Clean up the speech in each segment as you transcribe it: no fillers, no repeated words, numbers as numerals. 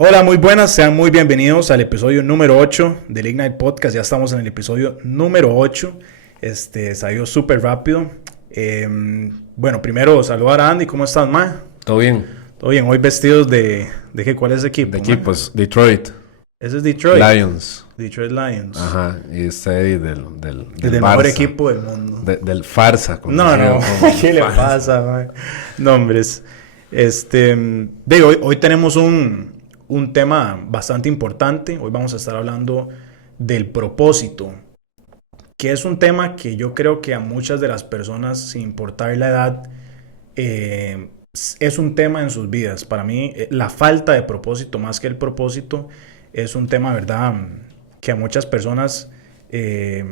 Hola, muy buenas, sean muy bienvenidos al episodio número 8 del Ignite Podcast. Ya estamos en el episodio número 8. Salió súper rápido. Bueno, primero saludar a Andy, ¿cómo estás, ma? Todo bien. Todo bien, hoy vestidos ¿de qué? ¿Cuál es el De equipo, ma? equipos, Detroit Ese es Detroit, Lions. Detroit Lions. Ajá. Y está ahí del El mejor Barça. equipo del mundo. Del Farsa, No, no, conocido como ¿qué le Farsa. pasa, ma? Nombres. Hoy tenemos un tema bastante importante. Hoy vamos a estar hablando del propósito, que es un tema que yo creo que a muchas de las personas, sin importar la edad, es un tema en sus vidas. Para mí, la falta de propósito, más que el propósito, es un tema, ¿verdad? Que a muchas personas eh,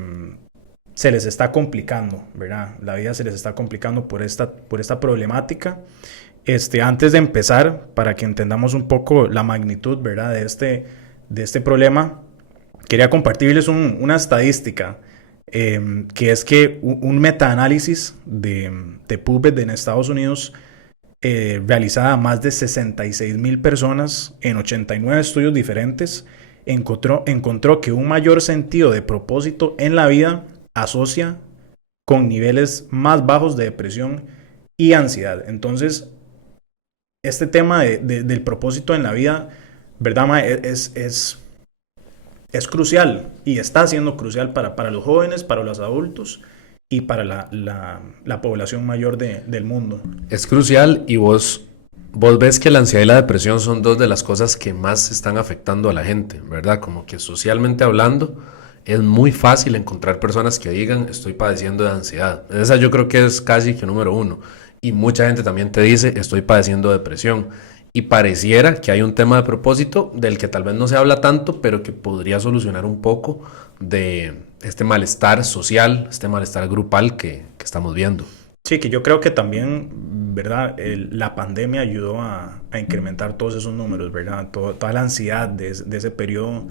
se les está complicando, ¿verdad? La vida se les está complicando por esta problemática. Antes de empezar, para que entendamos un poco la magnitud, ¿verdad? De este problema, quería compartirles una estadística, que es que un metaanálisis de PubMed en Estados Unidos, realizada a más de 66,000 personas en 89 estudios diferentes, encontró que un mayor sentido de propósito en la vida asocia con niveles más bajos de depresión y ansiedad. Entonces, este tema del propósito en la vida, ¿verdad, ma? Es crucial y está siendo crucial para los jóvenes, para los adultos y para la población mayor del mundo. Es crucial y vos ves que la ansiedad y la depresión son dos de las cosas que más están afectando a la gente, ¿verdad? Como que socialmente hablando es muy fácil encontrar personas que digan estoy padeciendo de ansiedad. Esa yo creo que es casi que número uno. Y mucha gente también te dice estoy padeciendo de depresión. Y pareciera que hay un tema de propósito del que tal vez no se habla tanto, pero que podría solucionar un poco de este malestar social, este malestar grupal que estamos viendo. Sí, que yo creo que también, ¿verdad? La pandemia ayudó a incrementar todos esos números, ¿verdad? Toda la ansiedad de ese periodo,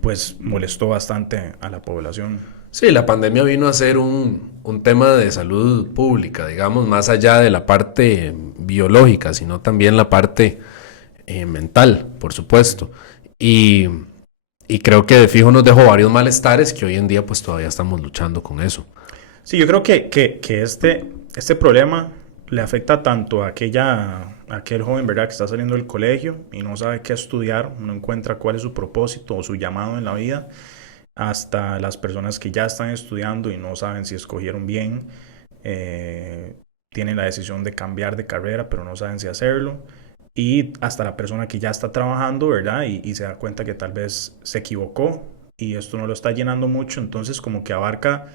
pues molestó bastante a la población. Sí, la pandemia vino a ser un tema de salud pública, digamos, más allá de la parte biológica, sino también la parte mental, por supuesto. Y, y creo que de fijo nos dejó varios malestares que hoy en día pues todavía estamos luchando con eso. Sí, yo creo que este problema le afecta tanto a aquel joven, ¿verdad? Que está saliendo del colegio y no sabe qué estudiar, no encuentra cuál es su propósito o su llamado en la vida, hasta las personas que ya están estudiando y no saben si escogieron bien, tienen la decisión de cambiar de carrera, pero no saben si hacerlo. Y hasta la persona que ya está trabajando, ¿verdad? Y se da cuenta que tal vez se equivocó y esto no lo está llenando mucho, entonces como que abarca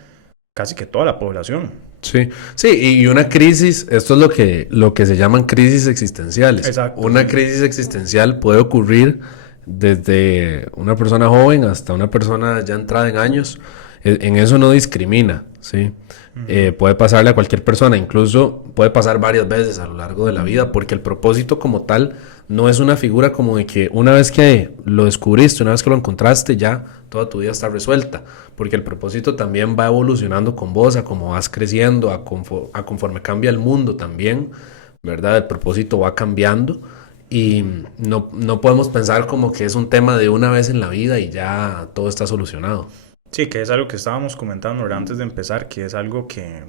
casi que toda la población. Sí, sí, y una crisis, esto es lo que se llaman crisis existenciales. Exacto, Una sí. crisis existencial puede ocurrir desde una persona joven hasta una persona ya entrada en años. En eso no discrimina, ¿sí? Ujú. Puede pasarle a cualquier persona, incluso puede pasar varias veces a lo largo de la vida, porque el propósito como tal no es una figura como de que una vez que lo descubriste, una vez que lo encontraste, ya toda tu vida está resuelta, porque el propósito también va evolucionando con vos, a cómo vas creciendo, a conforme cambia el mundo también, ¿verdad? El propósito va cambiando y no podemos pensar como que es un tema de una vez en la vida y ya todo está solucionado. Sí, que es algo que estábamos comentando, ¿verdad? Antes de empezar, que es algo que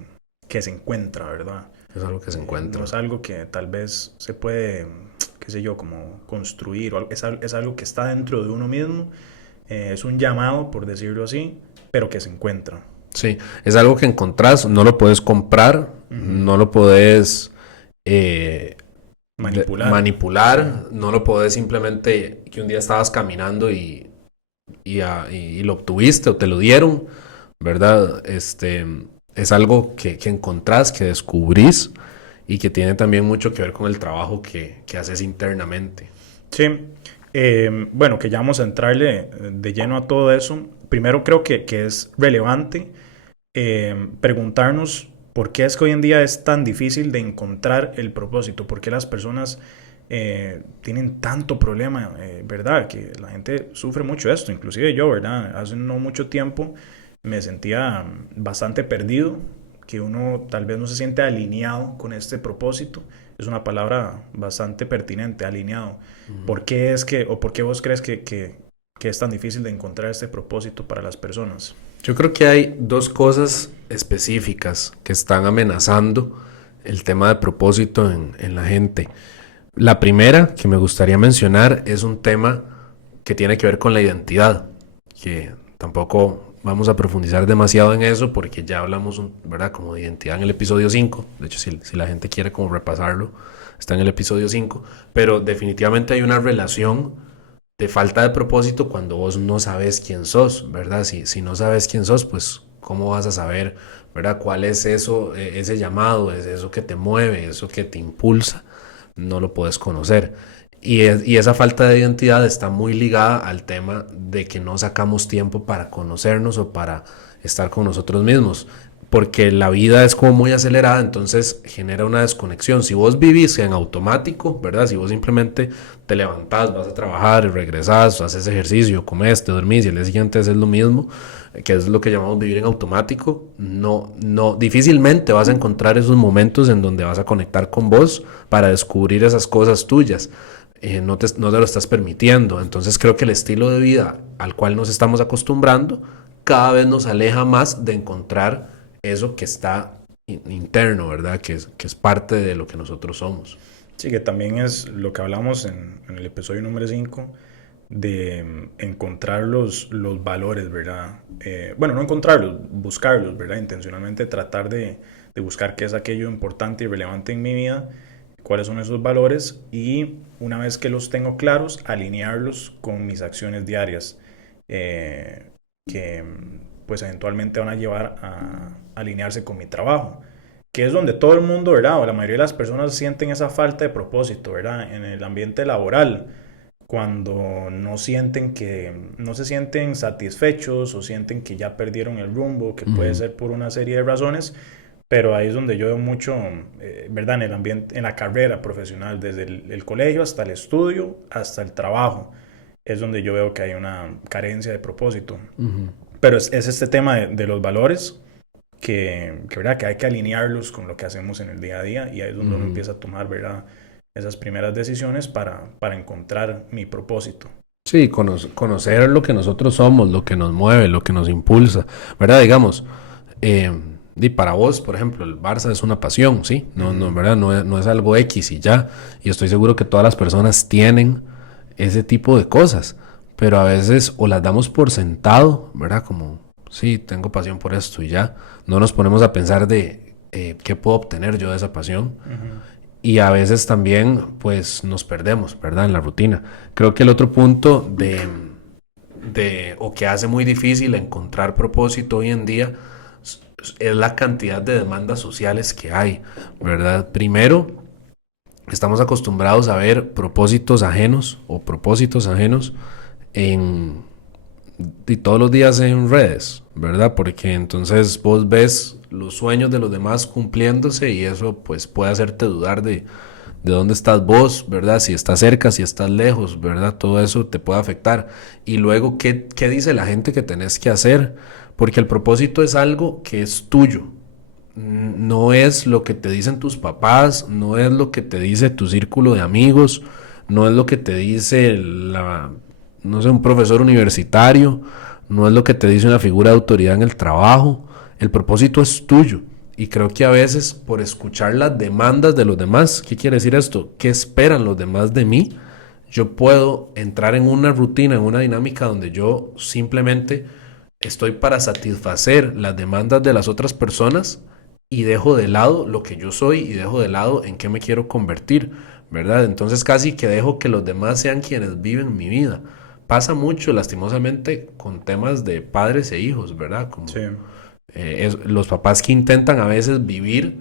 se encuentra, ¿verdad? Es algo que se No encuentra. es algo que tal vez se puede, qué sé yo, como construir, es algo que está dentro de uno mismo, es un llamado, por decirlo así, pero que se encuentra. Sí, es algo que encontrás, no lo puedes comprar, Ujú. no lo puedes eh, Manipular. Sí. manipular, no lo puedes simplemente que un día estabas caminando y lo obtuviste o te lo dieron, ¿verdad? Es algo que encontrás, que descubrís y que tiene también mucho que ver con el trabajo que haces internamente. Sí, bueno, que ya vamos a entrarle de lleno a todo eso. Primero creo que es relevante preguntarnos por qué es que hoy en día es tan difícil de encontrar el propósito, por qué las personas tienen tanto problema, ¿verdad? Que la gente sufre mucho esto, inclusive yo, ¿verdad? Hace no mucho tiempo me sentía bastante perdido, que uno tal vez no se siente alineado con este propósito. es una palabra bastante pertinente, alineado. ¿Por qué es que, o por qué vos crees que es tan difícil de encontrar este propósito para las personas? Yo creo que hay dos cosas específicas que están amenazando el tema de propósito en la gente. La primera que me gustaría mencionar es un tema que tiene que ver con la identidad, que tampoco vamos a profundizar demasiado en eso porque ya hablamos, ¿verdad? Como de identidad en el episodio 5. De hecho, si la gente quiere como repasarlo, está en el episodio 5. Pero definitivamente hay una relación de falta de propósito cuando vos no sabes quién sos, ¿verdad? Si no sabes quién sos, pues ¿cómo vas a saber, ¿verdad? ¿Cuál es eso, ese llamado, es eso que te mueve, eso que te impulsa? No lo puedes conocer. Y esa falta de identidad está muy ligada al tema de que no sacamos tiempo para conocernos o para estar con nosotros mismos. Porque la vida es como muy acelerada, entonces genera una desconexión. Si vos vivís en automático, ¿verdad? Si vos simplemente te levantás, vas a trabajar y regresás, haces ejercicio, comes, te dormís y el día siguiente haces lo mismo, que es lo que llamamos vivir en automático, difícilmente vas a encontrar esos momentos en donde vas a conectar con vos para descubrir esas cosas tuyas. No te lo estás permitiendo. Entonces creo que el estilo de vida al cual nos estamos acostumbrando cada vez nos aleja más de encontrar eso que está interno, ¿verdad? Que es parte de lo que nosotros somos. Sí, que también es lo que hablamos en el episodio número 5 de encontrar los valores, ¿verdad? Bueno, no encontrarlos, buscarlos, ¿verdad? Intencionalmente tratar de buscar qué es aquello importante y relevante en mi vida, cuáles son esos valores y una vez que los tengo claros, alinearlos con mis acciones diarias, que pues eventualmente van a llevar a alinearse con mi trabajo, que es donde todo el mundo, ¿verdad? O la mayoría de las personas sienten esa falta de propósito, ¿verdad? En el ambiente laboral, cuando no sienten no se sienten satisfechos o sienten que ya perdieron el rumbo, que puede ser por una serie de razones, pero ahí es donde yo veo mucho, ¿verdad? En el ambiente, en la carrera profesional, desde el colegio hasta el estudio, hasta el trabajo, es donde yo veo que hay una carencia de propósito. Pero es este tema de los valores ¿verdad? Que hay que alinearlos con lo que hacemos en el día a día y ahí es donde uno empieza a tomar, ¿verdad? Esas primeras decisiones para encontrar mi propósito. Sí, conocer lo que nosotros somos, lo que nos mueve, lo que nos impulsa, ¿verdad? Digamos, y para vos, por ejemplo, el Barça es una pasión, ¿sí? No, ¿verdad? No es algo X y ya. Y estoy seguro que todas las personas tienen ese tipo de cosas, pero a veces o las damos por sentado, ¿verdad? Como, sí, tengo pasión por esto y ya. No nos ponemos a pensar de qué puedo obtener yo de esa pasión. Y a veces también, pues, nos perdemos, ¿verdad? En la rutina. Creo que el otro punto o que hace muy difícil encontrar propósito hoy en día es la cantidad de demandas sociales que hay, ¿verdad? Primero, estamos acostumbrados a ver propósitos ajenos y todos los días en redes, ¿verdad? Porque entonces vos ves los sueños de los demás cumpliéndose y eso pues puede hacerte dudar de dónde estás vos, ¿verdad? Si estás cerca, si estás lejos, ¿verdad? Todo eso te puede afectar. Y luego, ¿qué dice la gente que tenés que hacer? Porque el propósito es algo que es tuyo. No es lo que te dicen tus papás, no es lo que te dice tu círculo de amigos, no es lo que te dice no sé, un profesor universitario, no es lo que te dice una figura de autoridad en el trabajo. El propósito es tuyo. Y creo que a veces por escuchar las demandas de los demás, ¿qué quiere decir esto? ¿Qué esperan los demás de mí? Yo puedo entrar en una rutina, en una dinámica donde yo simplemente estoy para satisfacer las demandas de las otras personas y dejo de lado lo que yo soy y dejo de lado en qué me quiero convertir, ¿verdad? Entonces casi que dejo que los demás sean quienes viven mi vida. Pasa mucho, lastimosamente, con temas de padres e hijos, ¿verdad? Como, Sí. los papás que intentan a veces vivir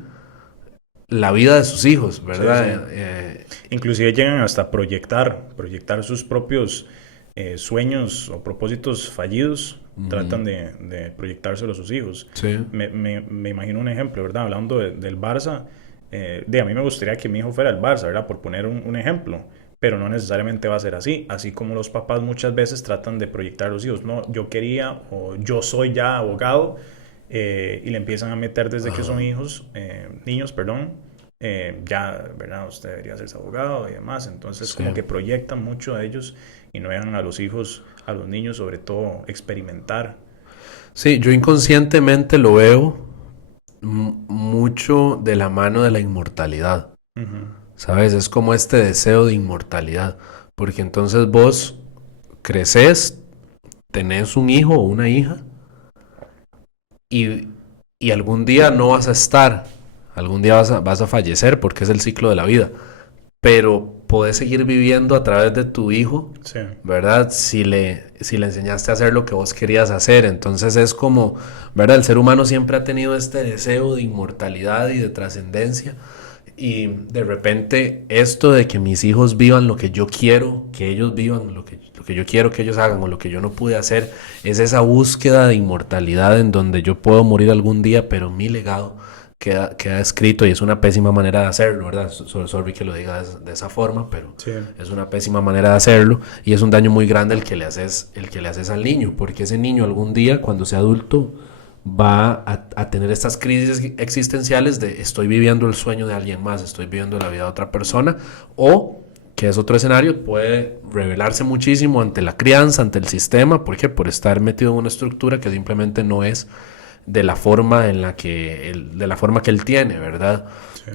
la vida de sus hijos, ¿verdad? Sí. Inclusive llegan hasta proyectar sus propios sueños o propósitos fallidos, tratan de proyectárselo a sus hijos. Sí. Me imagino un ejemplo, ¿verdad? Hablando del Barça, a mí me gustaría que mi hijo fuera el Barça, ¿verdad? Por poner un ejemplo, pero no necesariamente va a ser así como los papás muchas veces tratan de proyectar a los hijos, no, yo quería o yo soy ya abogado, y le empiezan a meter desde que son niños, perdón, ya, ¿verdad? Usted debería ser abogado y demás. Entonces, Sí. como que proyectan mucho a ellos y no dejan a los hijos, a los niños, sobre todo, experimentar. Sí, yo inconscientemente lo veo mucho de la mano de la inmortalidad. Ujú. ¿Sabes? Es como este deseo de inmortalidad. Porque entonces vos creces, tenés un hijo o una hija y, y algún día no vas a estar, algún día vas a fallecer porque es el ciclo de la vida, pero podés seguir viviendo a través de tu hijo, Sí, ¿verdad? Si le enseñaste a hacer lo que vos querías hacer, entonces es como, ¿verdad? El ser humano siempre ha tenido este deseo de inmortalidad y de trascendencia. Y de repente esto de que mis hijos vivan lo que yo quiero que ellos vivan, lo que yo quiero que ellos hagan o lo que yo no pude hacer, es esa búsqueda de inmortalidad en donde yo puedo morir algún día, pero mi legado queda escrito y es una pésima manera de hacerlo, ¿verdad? Sorry que lo diga de esa forma, pero sí, es una pésima manera de hacerlo y es un daño muy grande el que le haces al niño, porque ese niño algún día cuando sea adulto va a tener estas crisis existenciales de estoy viviendo el sueño de alguien más, estoy viviendo la vida de otra persona, o que es otro escenario, puede revelarse muchísimo ante la crianza, ante el sistema, ¿por qué? Por estar metido en una estructura que simplemente no es de la forma que él tiene, ¿verdad? sí.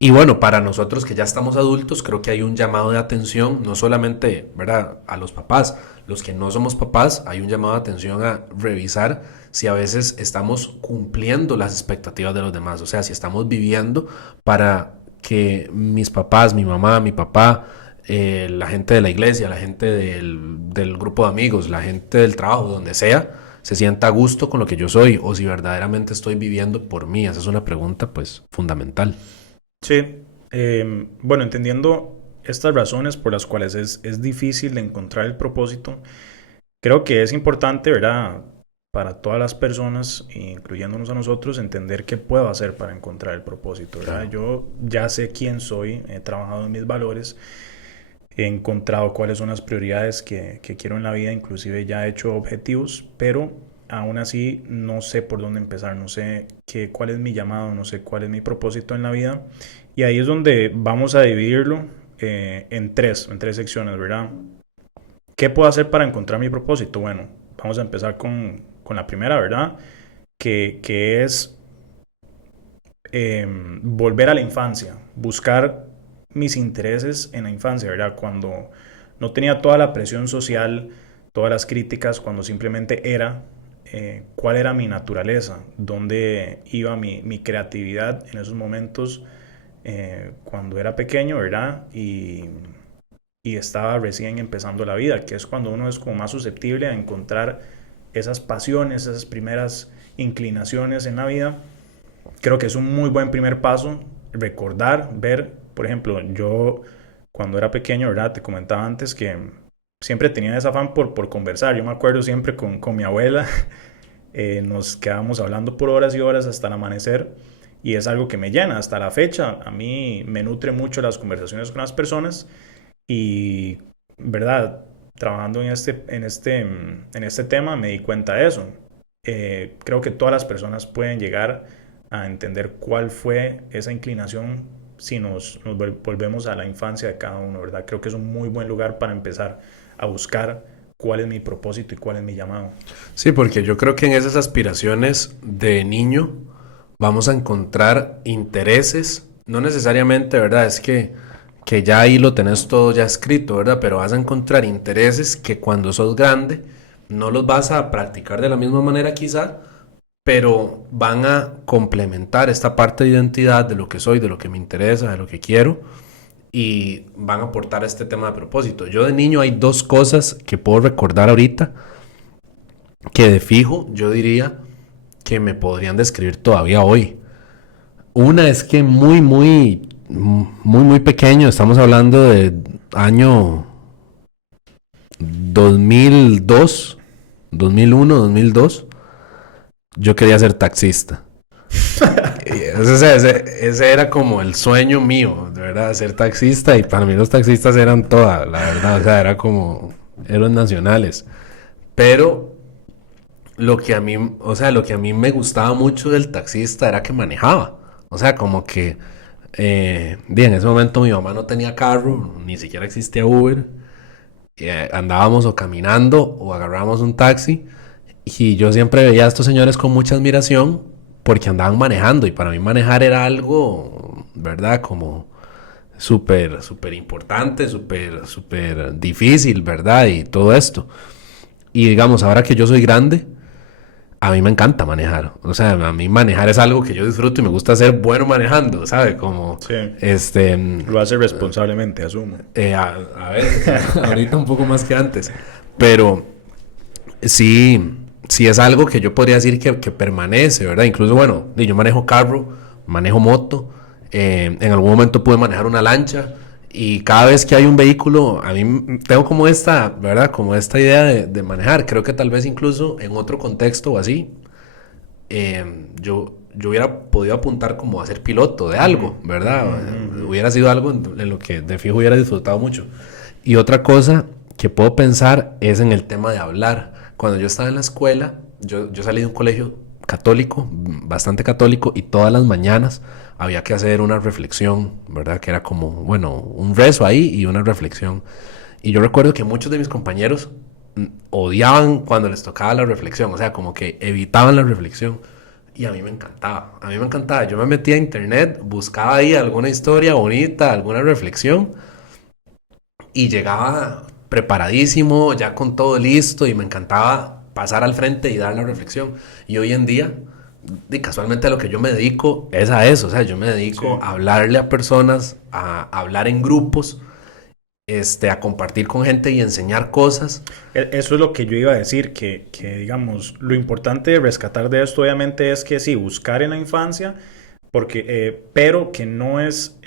Y bueno, para nosotros que ya estamos adultos, creo que hay un llamado de atención, no solamente, ¿verdad?, a los papás, los que no somos papás, hay un llamado de atención a revisar si a veces estamos cumpliendo las expectativas de los demás, o sea, si estamos viviendo para que mis papás, mi mamá, mi papá, la gente de la iglesia, la gente del grupo de amigos, la gente del trabajo, donde sea, se sienta a gusto con lo que yo soy, o si verdaderamente estoy viviendo por mí. Esa es una pregunta, pues, fundamental. Sí, bueno, entendiendo estas razones por las cuales es difícil de encontrar el propósito, creo que es importante, ¿verdad? Para todas las personas, incluyéndonos a nosotros, entender qué puedo hacer para encontrar el propósito, ¿verdad? Claro. Yo ya sé quién soy, he trabajado en mis valores, he encontrado cuáles son las prioridades que quiero en la vida, inclusive ya he hecho objetivos, pero aún así no sé por dónde empezar, no sé cuál es mi llamado, no sé cuál es mi propósito en la vida. Y ahí es donde vamos a dividirlo en tres secciones, ¿verdad? ¿Qué puedo hacer para encontrar mi propósito? Bueno, vamos a empezar con la primera, ¿verdad? Que es volver a la infancia, buscar mis intereses en la infancia, ¿verdad? Cuando no tenía toda la presión social, todas las críticas, cuando simplemente era cuál era mi naturaleza, dónde iba mi creatividad en esos momentos cuando era pequeño, ¿verdad? Y estaba recién empezando la vida, que es cuando uno es como más susceptible a encontrar esas pasiones, esas primeras inclinaciones en la vida. Creo que es un muy buen primer paso recordar, ver, por ejemplo, yo cuando era pequeño, ¿verdad? Te comentaba antes que siempre tenía ese afán por conversar. Yo me acuerdo siempre con mi abuela, nos quedábamos hablando por horas y horas hasta el amanecer y es algo que me llena hasta la fecha. A mí me nutre mucho las conversaciones con las personas y, ¿verdad? Trabajando en este tema me di cuenta de eso. Creo que todas las personas pueden llegar a entender cuál fue esa inclinación si nos volvemos a la infancia de cada uno, ¿verdad? Creo que es un muy buen lugar para empezar a buscar cuál es mi propósito y cuál es mi llamado. Sí, porque yo creo que en esas aspiraciones de niño vamos a encontrar intereses, no necesariamente, ¿verdad? Es que ya ahí lo tenés todo ya escrito, ¿verdad? Pero vas a encontrar intereses que cuando sos grande no los vas a practicar de la misma manera quizá, pero van a complementar esta parte de identidad de lo que soy, de lo que me interesa, de lo que quiero y van a aportar este tema de propósito. Yo de niño hay dos cosas que puedo recordar ahorita que de fijo yo diría que me podrían describir todavía hoy. Una es que muy pequeño, estamos hablando de año 2002, 2001, 2002, yo quería ser taxista. Ese era como el sueño mío, de verdad, ser taxista. Y para mí los taxistas eran toda, la verdad, o sea, era como héroes nacionales. Pero lo que a mí me gustaba mucho del taxista era que manejaba. O sea, como que en ese momento mi mamá no tenía carro, ni siquiera existía Uber. Andábamos o caminando o agarrábamos un taxi. Y yo siempre veía a estos señores con mucha admiración porque andaban manejando. Y para mí manejar era algo, ¿verdad? Como súper, súper importante, súper, súper difícil, ¿verdad? Y todo esto. Y digamos, ahora que yo soy grande, a mí me encanta manejar. O sea, a mí manejar es algo que yo disfruto y me gusta ser bueno manejando, ¿sabe? Como, Sí. este, Lo hace responsablemente, asumo. a ver, ahorita un poco más que antes. Pero sí, sí es algo que yo podría decir que permanece, ¿verdad? Incluso, bueno, yo manejo carro, manejo moto, en algún momento pude manejar una lancha y cada vez que hay un vehículo, a mí tengo como esta, ¿verdad? Como esta idea de manejar. Creo que tal vez incluso en otro contexto o así, yo hubiera podido apuntar como a ser piloto de algo, ¿verdad? Hubiera sido algo en lo que de fijo hubiera disfrutado mucho. Y otra cosa que puedo pensar es en el tema de hablar. Cuando yo estaba en la escuela, yo salí de un colegio católico, bastante católico, y todas las mañanas había que hacer una reflexión, ¿verdad? Que era como, bueno, un rezo ahí y una reflexión. Y yo recuerdo que muchos de mis compañeros odiaban cuando les tocaba la reflexión, o sea, como que evitaban la reflexión. Y a mí me encantaba, a mí me encantaba. Yo me metía a internet, buscaba ahí alguna historia bonita, alguna reflexión, y llegaba preparadísimo, ya con todo listo, y me encantaba pasar al frente y dar la reflexión. Y hoy en día, y casualmente a lo que yo me dedico es a eso, o sea, yo me Sí. dedico a hablarle a personas, a hablar en grupos, a compartir con gente y enseñar cosas. Eso es lo que yo iba a decir, digamos, lo importante de rescatar de esto obviamente es que sí, buscar en la infancia, porque, pero que no es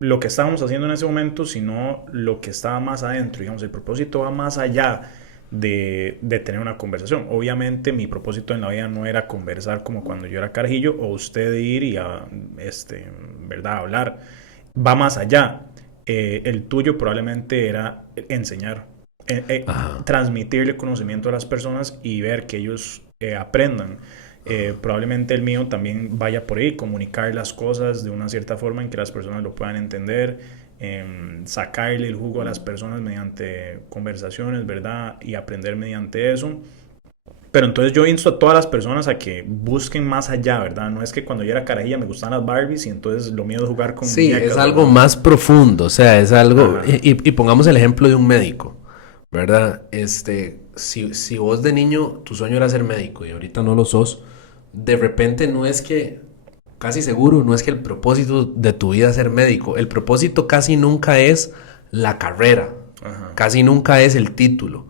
lo que estábamos haciendo en ese momento, sino lo que estaba más adentro. Digamos, el propósito va más allá de tener una conversación. Obviamente mi propósito en la vida no era conversar como cuando yo era carajillo o usted ir y ¿verdad? Hablar. Va más allá. El tuyo probablemente era enseñar, Ajá. transmitirle conocimiento a las personas y ver que ellos aprendan. Probablemente el mío también vaya por ahí, comunicar las cosas de una cierta forma en que las personas lo puedan entender, sacarle el jugo a las personas mediante conversaciones, ¿verdad? Y aprender mediante eso. Pero entonces yo insto a todas las personas a que busquen más allá, ¿verdad? No es que cuando yo era carajilla me gustaban las Barbies y entonces lo mío es jugar con Sí, es muñecas, algo ¿verdad? más profundo, o sea, es algo, Ajá. y pongamos el ejemplo de un médico, ¿verdad? Si vos de niño tu sueño era ser médico y ahorita no lo sos, de repente no es que, casi seguro, no es que el propósito de tu vida es ser médico, el propósito casi nunca es la carrera, Ajá. casi nunca es el título,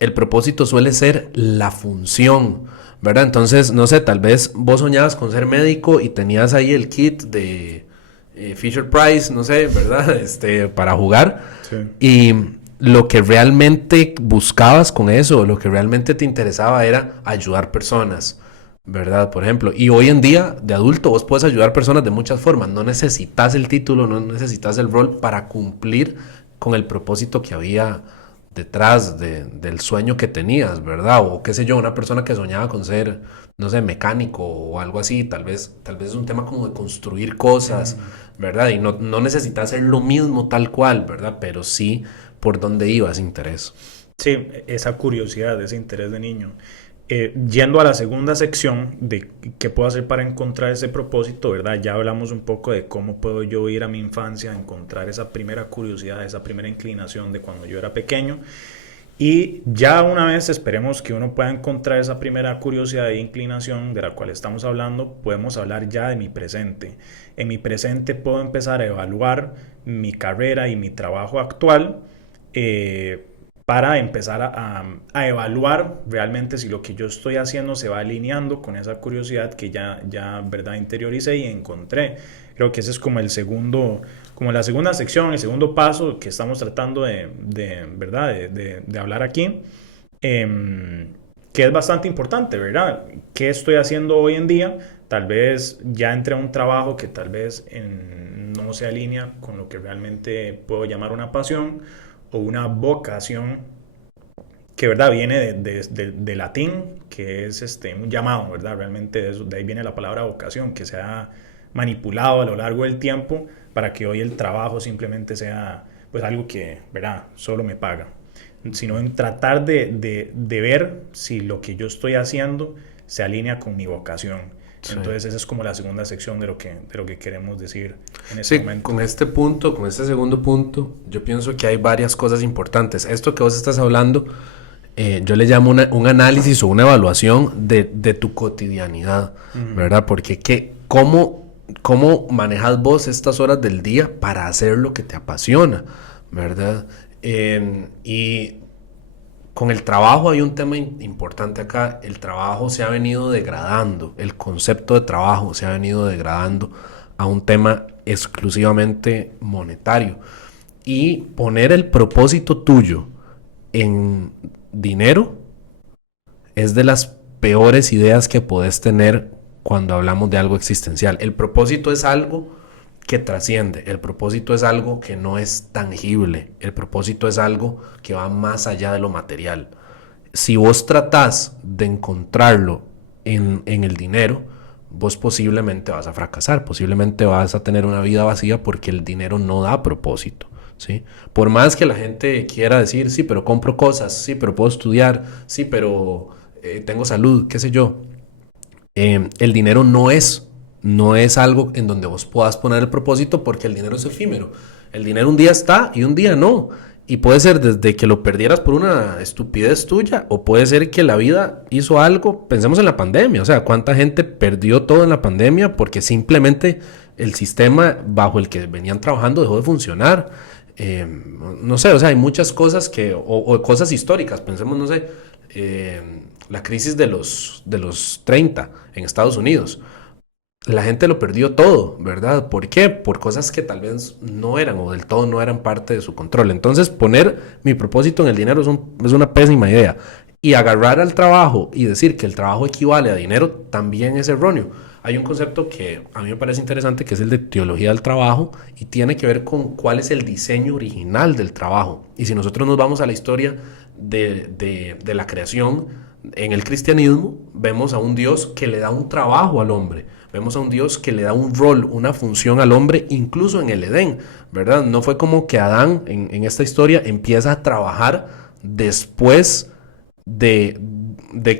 el propósito suele ser la función, ¿verdad? Entonces, no sé, tal vez vos soñabas con ser médico y tenías ahí el kit de Fisher Price, no sé, ¿verdad? Para jugar. Sí. Y lo que realmente buscabas con eso, lo que realmente te interesaba era ayudar personas, ¿verdad? Por ejemplo, y hoy en día, de adulto, vos puedes ayudar personas de muchas formas. No necesitas el título, no necesitas el rol para cumplir con el propósito que había detrás del sueño que tenías, ¿verdad? O qué sé yo, una persona que soñaba con ser, no sé, mecánico o algo así, tal vez es un tema como de construir cosas, ¿verdad? Y no necesitas hacer lo mismo tal cual, ¿verdad? Pero sí por dónde ibas interés. Sí, esa curiosidad, ese interés de niño. Yendo a la segunda sección de qué puedo hacer para encontrar ese propósito, ¿verdad? Ya hablamos un poco de cómo puedo yo ir a mi infancia a encontrar esa primera curiosidad, esa primera inclinación de cuando yo era pequeño. Y ya una vez esperemos que uno pueda encontrar esa primera curiosidad e inclinación de la cual estamos hablando, podemos hablar ya de mi presente. En mi presente puedo empezar a evaluar mi carrera y mi trabajo actual, eh, para empezar a evaluar realmente si lo que yo estoy haciendo se va alineando con esa curiosidad que ya verdad interioricé y encontré. Creo que ese es como el segundo, como la segunda sección, el segundo paso que estamos tratando ¿verdad? De hablar aquí, eh, que es bastante importante, ¿verdad? ¿Qué estoy haciendo hoy en día? Tal vez ya entré a un trabajo que tal vez no se alinea con lo que realmente puedo llamar una pasión o una vocación. que verdad viene de latín, que es un llamado, ¿verdad? Realmente de ahí viene la palabra vocación, que se ha manipulado a lo largo del tiempo para que hoy el trabajo simplemente sea pues algo que, ¿verdad? Solo me paga, sino en tratar de ver si lo que yo estoy haciendo se alinea con mi vocación. Sí. Entonces esa es como la segunda sección de lo que queremos decir en este Sí, momento. con este punto, con este segundo punto, yo pienso que hay varias cosas importantes. Esto que vos estás hablando, yo le llamo un análisis o una evaluación de tu cotidianidad, ¿verdad? Porque ¿cómo manejas vos estas horas del día para hacer lo que te apasiona, ¿verdad? Y con el trabajo hay un tema importante acá. El trabajo se ha venido degradando, el concepto de trabajo se ha venido degradando a un tema exclusivamente monetario. Y poner el propósito tuyo en dinero es de las peores ideas que podés tener cuando hablamos de algo existencial. El propósito es algo que trasciende, el propósito es algo que no es tangible, el propósito es algo que va más allá de lo material. Si vos tratás de encontrarlo en el dinero, vos posiblemente vas a fracasar, posiblemente vas a tener una vida vacía porque el dinero no da propósito. ¿Sí? Por más que la gente quiera decir, sí, pero compro cosas, sí, pero puedo estudiar, sí, pero tengo salud, qué sé yo, el dinero no es algo en donde vos puedas poner el propósito porque el dinero es efímero. El dinero un día está y un día no. Y puede ser desde que lo perdieras por una estupidez tuya o puede ser que la vida hizo algo. Pensemos en la pandemia. O sea, cuánta gente perdió todo en la pandemia porque simplemente el sistema bajo el que venían trabajando dejó de funcionar. No sé, o sea, hay muchas cosas o cosas históricas. Pensemos, no sé, la crisis de los 30 en Estados Unidos. La gente lo perdió todo, ¿verdad? ¿Por qué? Por cosas que tal vez no eran o del todo no eran parte de su control. Entonces, poner mi propósito en el dinero es una pésima idea. Y agarrar al trabajo y decir que el trabajo equivale a dinero también es erróneo. Hay un concepto que a mí me parece interesante que es el de teología del trabajo y tiene que ver con cuál es el diseño original del trabajo. Y si nosotros nos vamos a la historia de la creación, en el cristianismo vemos a un Dios que le da un trabajo al hombre. Vemos a un Dios que le da un rol, una función al hombre, incluso en el Edén, ¿verdad? No fue como que Adán en esta historia empieza a trabajar después de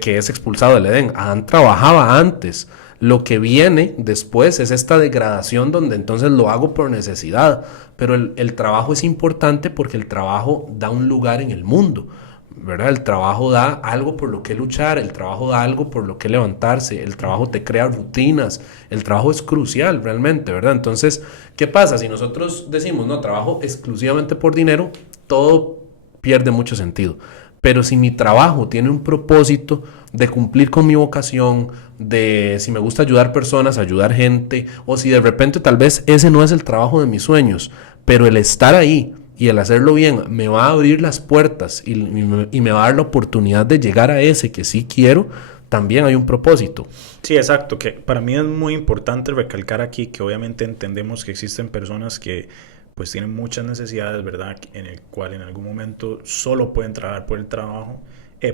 que es expulsado del Edén. Adán trabajaba antes. Lo que viene después es esta degradación donde entonces lo hago por necesidad. Pero el trabajo es importante porque el trabajo da un lugar en el mundo, ¿verdad? El trabajo da algo por lo que luchar, el trabajo da algo por lo que levantarse, el trabajo te crea rutinas, el trabajo es crucial realmente, ¿verdad? Entonces, ¿qué pasa? Si nosotros decimos, no, trabajo exclusivamente por dinero, todo pierde mucho sentido. Pero si mi trabajo tiene un propósito de cumplir con mi vocación, de si me gusta ayudar personas, ayudar gente, o si de repente tal vez ese no es el trabajo de mis sueños, pero el estar ahí y el hacerlo bien me va a abrir las puertas y me va a dar la oportunidad de llegar a ese que sí quiero, también hay un propósito. Sí, exacto, que para mí es muy importante recalcar aquí que obviamente entendemos que existen personas que pues tienen muchas necesidades, ¿verdad? En el cual en algún momento solo pueden trabajar por el trabajo,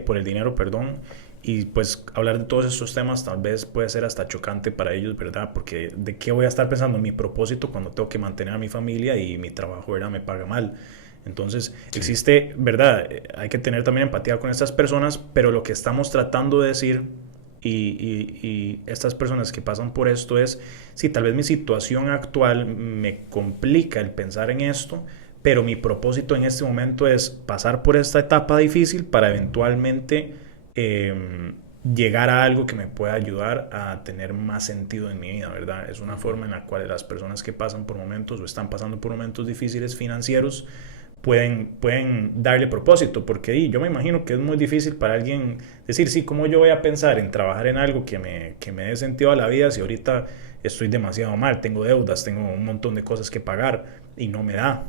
por el dinero, perdón. Y pues hablar de todos estos temas tal vez puede ser hasta chocante para ellos, ¿verdad? Porque ¿de qué voy a estar pensando en mi propósito cuando tengo que mantener a mi familia y mi trabajo, ¿verdad? Me paga mal. Entonces Sí. existe, ¿verdad? Hay que tener también empatía con estas personas, pero lo que estamos tratando de decir y estas personas que pasan por esto es, sí, tal vez mi situación actual me complica el pensar en esto, pero mi propósito en este momento es pasar por esta etapa difícil para eventualmente llegar a algo que me pueda ayudar a tener más sentido en mi vida, ¿verdad? Es una forma en la cual las personas que pasan por momentos o están pasando por momentos difíciles financieros pueden darle propósito, porque yo me imagino que es muy difícil para alguien decir, sí, ¿cómo yo voy a pensar en trabajar en algo que me dé sentido a la vida si ahorita estoy demasiado mal, tengo deudas, tengo un montón de cosas que pagar y no me da?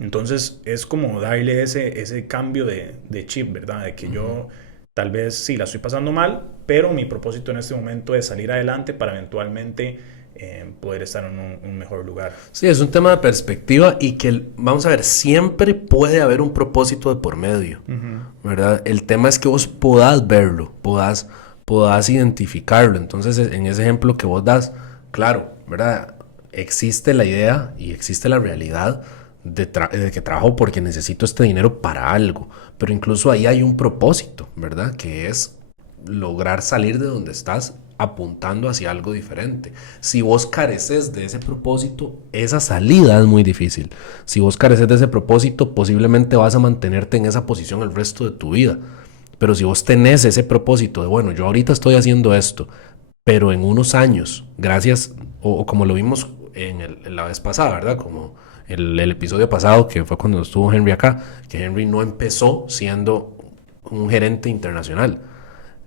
Entonces es como darle ese cambio de chip, ¿verdad? De que yo tal vez sí la estoy pasando mal, pero mi propósito en este momento es salir adelante para eventualmente poder estar en un mejor lugar. Sí, es un tema de perspectiva y que, vamos a ver, siempre puede haber un propósito de por medio, ¿verdad? El tema es que vos podás verlo, podás identificarlo. Entonces, en ese ejemplo que vos das, claro, ¿verdad? Existe la idea y existe la realidad de que trabajo porque necesito este dinero para algo, pero incluso ahí hay un propósito, ¿verdad? Que es lograr salir de donde estás apuntando hacia algo diferente. Si vos careces de ese propósito, esa salida es muy difícil. Si vos careces de ese propósito, posiblemente vas a mantenerte en esa posición el resto de tu vida. Pero si vos tenés ese propósito de, bueno, yo ahorita estoy haciendo esto, pero en unos años, gracias, o como lo vimos en la vez pasada, ¿verdad? Como el episodio pasado, que fue cuando estuvo Henry acá, que Henry no empezó siendo un gerente internacional.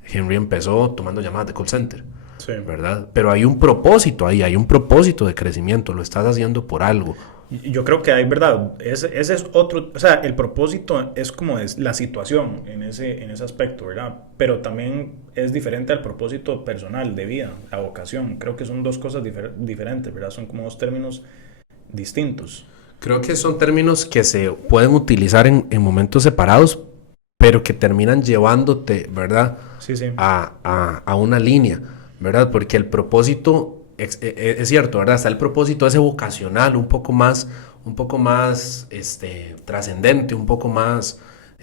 Henry empezó tomando llamadas de call center, Sí. ¿verdad? Pero hay un propósito ahí, hay un propósito de crecimiento, lo estás haciendo por algo. Yo creo que hay, ¿verdad? Ese es otro, o sea, el propósito es como es la situación en ese aspecto, ¿verdad? Pero también es diferente al propósito personal de vida, la vocación. Creo que son dos cosas diferentes, ¿verdad? Son como dos términos distintos. Creo que son términos que se pueden utilizar en momentos separados, pero que terminan llevándote, ¿verdad? Sí, sí. A una línea, ¿verdad? Porque el propósito, es cierto, ¿verdad? Está el propósito ese vocacional, un poco más trascendente, un poco más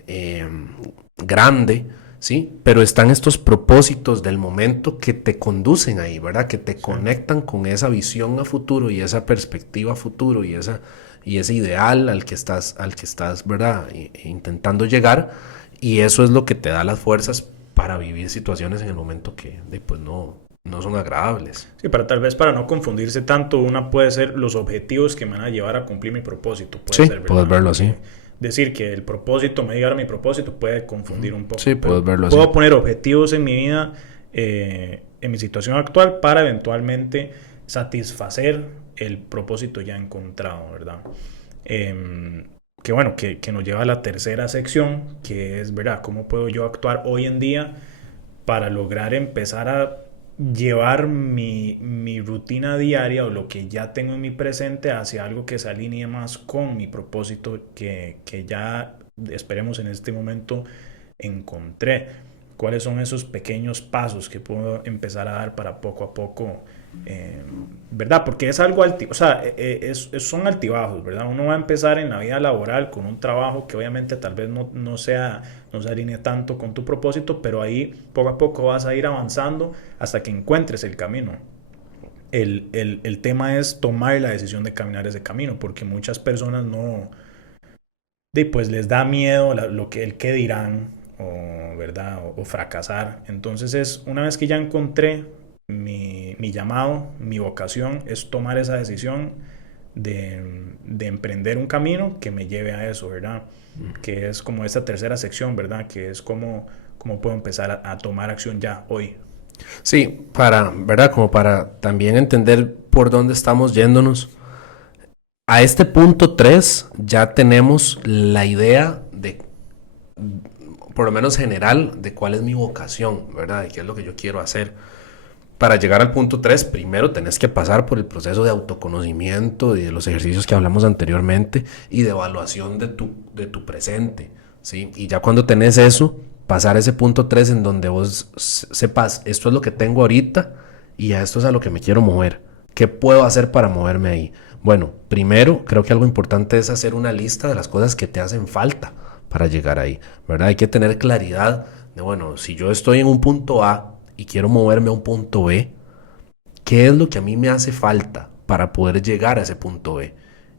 eh, grande, ¿sí? Pero están estos propósitos del momento que te conducen ahí, ¿verdad? Que te Sí. conectan con esa visión a futuro y esa perspectiva a futuro y ese ideal al que estás, ¿verdad? Intentando llegar. Y eso es lo que te da las fuerzas para vivir situaciones en el momento que pues no son agradables. Sí, para tal vez para no confundirse tanto, una puede ser los objetivos que me van a llevar a cumplir mi propósito, puede Sí, ser, puedes ¿verdad? verlo así. Porque decir que el propósito me lleva a mi propósito puede confundir un poco, Sí, pero puedes verlo así. puedo poner objetivos en mi vida, en mi situación actual, para eventualmente satisfacer el propósito ya encontrado, ¿verdad? Eh, que bueno, que nos lleva a la tercera sección, que es, ¿verdad? ¿Cómo puedo yo actuar hoy en día para lograr empezar a llevar mi rutina diaria o lo que ya tengo en mi presente hacia algo que se alinee más con mi propósito que ya esperemos en este momento encontré? ¿Cuáles son esos pequeños pasos que puedo empezar a dar para poco a poco, eh, ¿verdad? Porque es algo o sea, son altibajos, ¿verdad? Uno va a empezar en la vida laboral con un trabajo que obviamente tal vez no se alinee tanto con tu propósito, pero ahí poco a poco vas a ir avanzando hasta que encuentres el camino. El tema es tomar la decisión de caminar ese camino, porque muchas personas no, pues les da miedo el que dirán, o, ¿verdad? O fracasar. Entonces es, una vez que ya encontré mi llamado, mi vocación, es tomar esa decisión de emprender un camino que me lleve a eso, ¿verdad? Que es como esta tercera sección, ¿verdad? Que es como puedo empezar a tomar acción ya, hoy. Sí, ¿verdad? Como para también entender por dónde estamos yéndonos. A este punto 3 ya tenemos la idea de, por lo menos general, de cuál es mi vocación, ¿verdad? De qué es lo que yo quiero hacer. Para llegar al punto 3 primero tenés que pasar por el proceso de autoconocimiento y de los ejercicios que hablamos anteriormente y de evaluación de tu presente, ¿sí? Y ya cuando tenés eso, pasar ese punto 3 en donde vos sepas, esto es lo que tengo ahorita y a esto es a lo que me quiero mover. ¿Qué puedo hacer para moverme ahí? Bueno, primero creo que algo importante es hacer una lista de las cosas que te hacen falta para llegar ahí, ¿verdad? Hay que tener claridad de, bueno, si yo estoy en un punto A y quiero moverme a un punto B, ¿qué es lo que a mí me hace falta para poder llegar a ese punto B?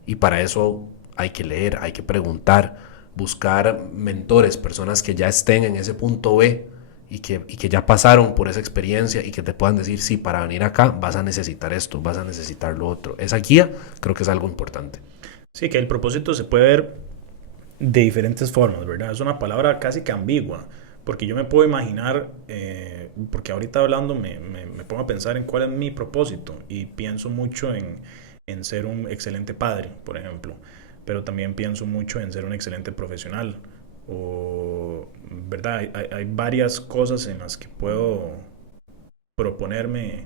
Y para eso hay que leer, hay que preguntar, buscar mentores, personas que ya estén en ese punto B y que ya pasaron por esa experiencia y que te puedan decir, sí, para venir acá vas a necesitar esto, vas a necesitar lo otro. Esa guía creo que es algo importante. Sí, que el propósito se puede ver de diferentes formas, ¿verdad? Es una palabra casi que ambigua, porque yo me puedo imaginar, porque ahorita hablando me pongo a pensar en cuál es mi propósito y pienso mucho en ser un excelente padre, por ejemplo, pero también pienso mucho en ser un excelente profesional, o, ¿verdad? Hay varias cosas en las que puedo proponerme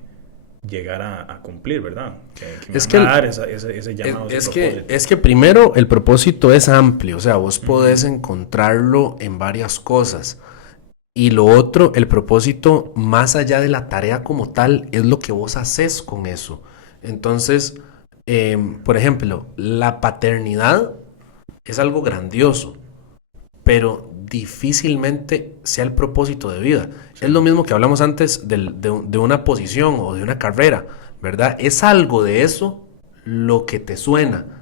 llegar a cumplir, ¿verdad? Que me Es van que a dar ese llamado, ese propósito. es que primero el propósito es amplio, o sea, vos podés encontrarlo en varias cosas. Y lo otro, el propósito, más allá de la tarea como tal, es lo que vos haces con eso. Entonces, por ejemplo, la paternidad es algo grandioso, pero difícilmente sea el propósito de vida. Sí. Es lo mismo que hablamos antes de una posición o de una carrera, ¿verdad? Es algo de eso lo que te suena.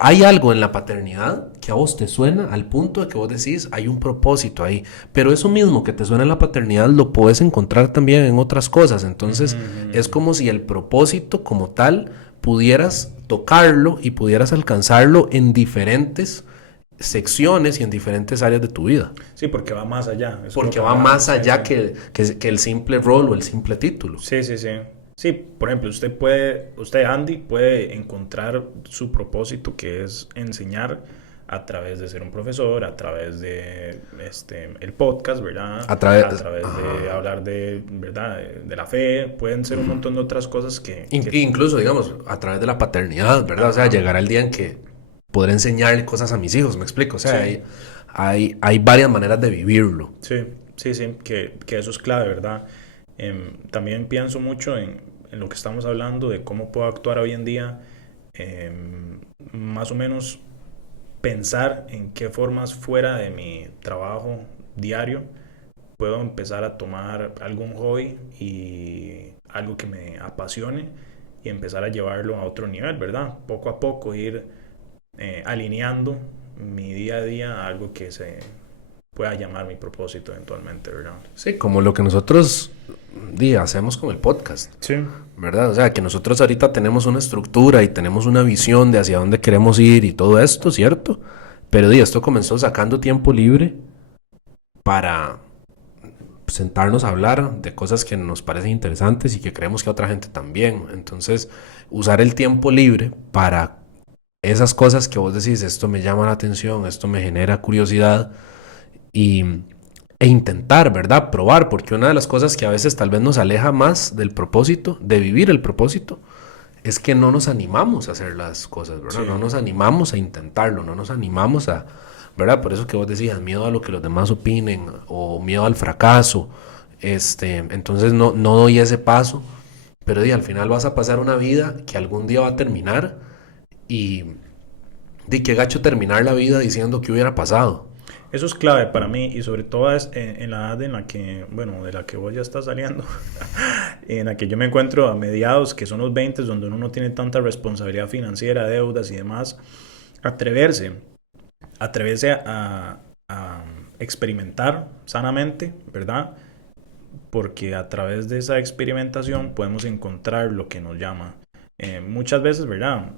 Hay algo en la paternidad que a vos te suena al punto de que vos decís, hay un propósito ahí. Pero eso mismo que te suena en la paternidad lo puedes encontrar también en otras cosas. Entonces, es como si el propósito como tal pudieras tocarlo y pudieras alcanzarlo en diferentes secciones y en diferentes áreas de tu vida. Sí, porque va más allá. Eso Porque es lo va más sí, allá sí. que el simple rol o el simple título. Sí, sí, sí. Sí, por ejemplo, usted, Andy, puede encontrar su propósito, que es enseñar a través de ser un profesor, a través de el podcast, ¿verdad? A través, A través de hablar de, ¿verdad? De la fe. Pueden ser un montón de otras cosas incluso, digamos, a través de la paternidad, ¿verdad? O sea, llegará el día en que podré enseñarle cosas a mis hijos, ¿me explico? O sea, sí. hay varias maneras de vivirlo. Sí, sí, sí, que eso es clave, ¿verdad? También pienso mucho en lo que estamos hablando de cómo puedo actuar hoy en día, más o menos pensar en qué formas fuera de mi trabajo diario puedo empezar a tomar algún hobby y algo que me apasione y empezar a llevarlo a otro nivel, ¿verdad? Poco a poco ir alineando mi día a día a algo que se pueda llamar mi propósito eventualmente, ¿verdad? Sí, como lo que nosotros hacemos con el podcast, Sí. ¿verdad? O sea, que nosotros ahorita tenemos una estructura y tenemos una visión de hacia dónde queremos ir y todo esto, ¿cierto? Pero esto comenzó sacando tiempo libre para sentarnos a hablar de cosas que nos parecen interesantes y que creemos que a otra gente también. Entonces, usar el tiempo libre para esas cosas que vos decís, esto me llama la atención, esto me genera curiosidad y, e intentar, ¿verdad? Probar, porque una de las cosas que a veces tal vez nos aleja más del propósito, de vivir el propósito, es que no nos animamos a hacer las cosas, ¿verdad? Sí. No nos animamos a intentarlo, no nos animamos a, ¿verdad? Por eso que vos decías, miedo a lo que los demás opinen o miedo al fracaso. Entonces no doy ese paso, pero al final vas a pasar una vida que algún día va a terminar y qué gacho terminar la vida diciendo que hubiera pasado. Eso es clave para mí y sobre todo es en la edad en la que, bueno, de la que vos ya estás saliendo, en la que yo me encuentro a mediados, que son los 20, donde uno no tiene tanta responsabilidad financiera, deudas y demás, atreverse a experimentar sanamente, ¿verdad? Porque a través de esa experimentación podemos encontrar lo que nos llama. Muchas veces, ¿verdad?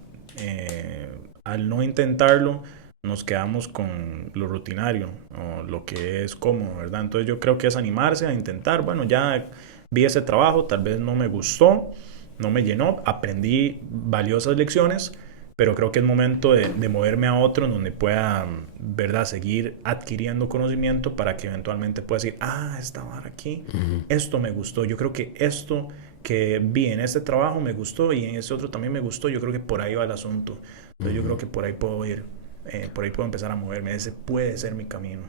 Al no intentarlo, nos quedamos con lo rutinario o lo que es cómodo, ¿verdad? Entonces yo creo que es animarse a intentar, bueno, ya vi ese trabajo, tal vez no me gustó, no me llenó, aprendí valiosas lecciones, pero creo que es momento de moverme a otro en donde pueda, ¿verdad?, seguir adquiriendo conocimiento para que eventualmente pueda decir, esta vara aquí, esto me gustó, yo creo que esto que vi en este trabajo me gustó y en ese otro también me gustó, yo creo que por ahí va el asunto, entonces yo creo que por ahí puedo ir, por ahí puedo empezar a moverme, ese puede ser mi camino.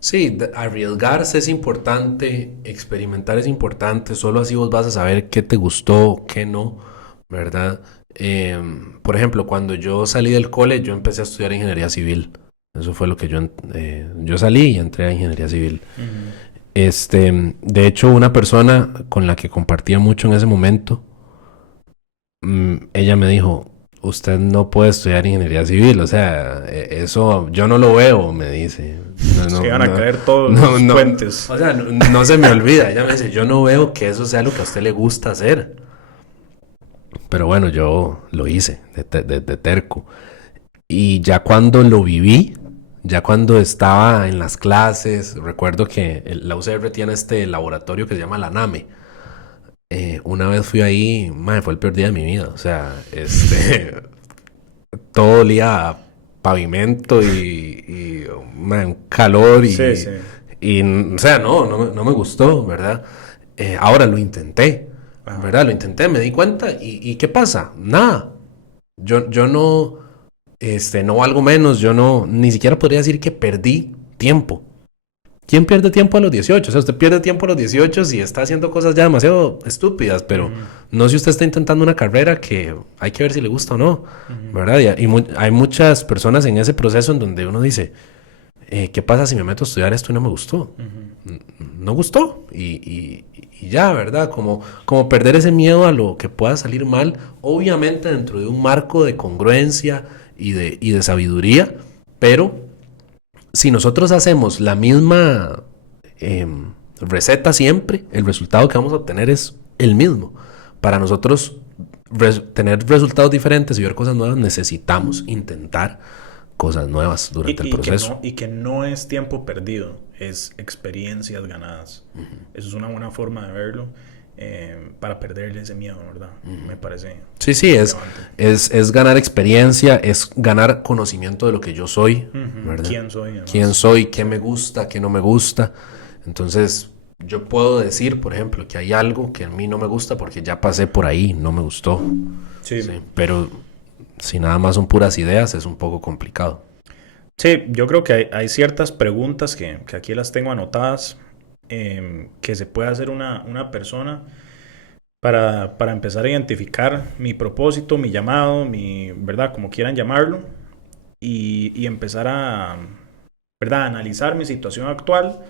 Sí, arriesgarse es importante, experimentar es importante, solo así vos vas a saber qué te gustó, qué no, ¿verdad? Por ejemplo, cuando yo salí del cole, yo empecé a estudiar ingeniería civil. Eso fue lo que yo salí y entré a ingeniería civil. De hecho, una persona con la que compartía mucho en ese momento, ella me dijo, usted no puede estudiar ingeniería civil, o sea, eso yo no lo veo, me dice. Se van a caer todos los puentes. O sea, no se me olvida. Ella me dice, yo no veo que eso sea lo que a usted le gusta hacer. Pero bueno, yo lo hice de terco. Y ya cuando lo viví, ya cuando estaba en las clases, recuerdo que la UCR tiene este laboratorio que se llama la NAME. Una vez fui ahí, fue el peor día de mi vida. O sea, todo olía a pavimento y un calor Sí, sí. y o sea, no me gustó, ¿verdad? Ahora lo intenté, Ajá. ¿verdad? Lo intenté, me di cuenta y ¿qué pasa? Nada. Yo no, no valgo menos, yo no, ni siquiera podría decir que perdí tiempo. ¿Quién pierde tiempo a los 18? O sea, usted pierde tiempo a los 18 si está haciendo cosas ya demasiado estúpidas, pero Ujú, no si usted está intentando una carrera que hay que ver si le gusta o no, ujú, ¿verdad? Hay muchas personas en ese proceso en donde uno dice, ¿qué pasa si me meto a estudiar esto y no me gustó? ujú. No gustó y ya, ¿verdad? Como perder ese miedo a lo que pueda salir mal, obviamente dentro de un marco de congruencia y de sabiduría, pero si nosotros hacemos la misma eh, receta siempre, el resultado que vamos a obtener es el mismo. Para nosotros tener resultados diferentes y ver cosas nuevas, necesitamos intentar cosas nuevas durante el proceso. Y que no es tiempo perdido, es experiencias ganadas. Eso es una buena forma de verlo, para perderle ese miedo, ¿verdad? Me parece Sí, sí, relevante. es ganar experiencia, es ganar conocimiento de lo que yo soy, Ujú. ¿verdad? ¿Quién soy, Quién además? soy, qué me gusta, qué no me gusta. Entonces, yo puedo decir, por ejemplo, que hay algo que a mí no me gusta porque ya pasé por ahí, no me gustó. Sí. Sí, pero si nada más son puras ideas, es un poco complicado. Sí, yo creo que hay ciertas preguntas que aquí las tengo anotadas, que se puede hacer una persona para empezar a identificar mi propósito, mi llamado, mi, ¿verdad? Como quieran llamarlo, y empezar a, ¿verdad? Analizar mi situación actual,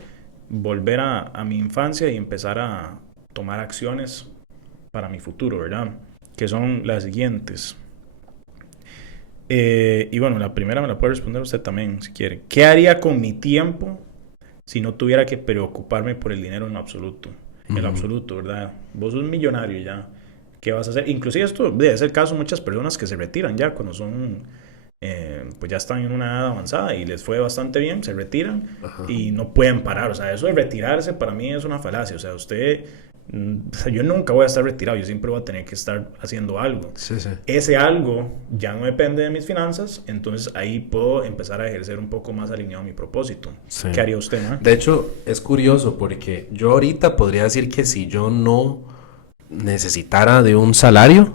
volver a mi infancia y empezar a tomar acciones para mi futuro, ¿verdad? Que son las siguientes. Y bueno, la primera me la puede responder usted también, si quiere. ¿Qué haría con mi tiempo si no tuviera que preocuparme por el dinero en absoluto? En lo Ujú. absoluto, ¿verdad? Vos sos un millonario ya. ¿Qué vas a hacer? Inclusive esto debe ser el caso de muchas personas que se retiran ya cuando son, pues ya están en una edad avanzada y les fue bastante bien, se retiran Ajá. y no pueden parar. O sea, eso de retirarse para mí es una falacia. O sea, usted, o sea, yo nunca voy a estar retirado, yo siempre voy a tener que estar haciendo algo. Sí, sí. Ese algo ya no depende de mis finanzas, entonces ahí puedo empezar a ejercer un poco más alineado a mi propósito. Sí. ¿Qué haría usted, no? De hecho, es curioso porque yo ahorita podría decir que si yo no necesitara de un salario,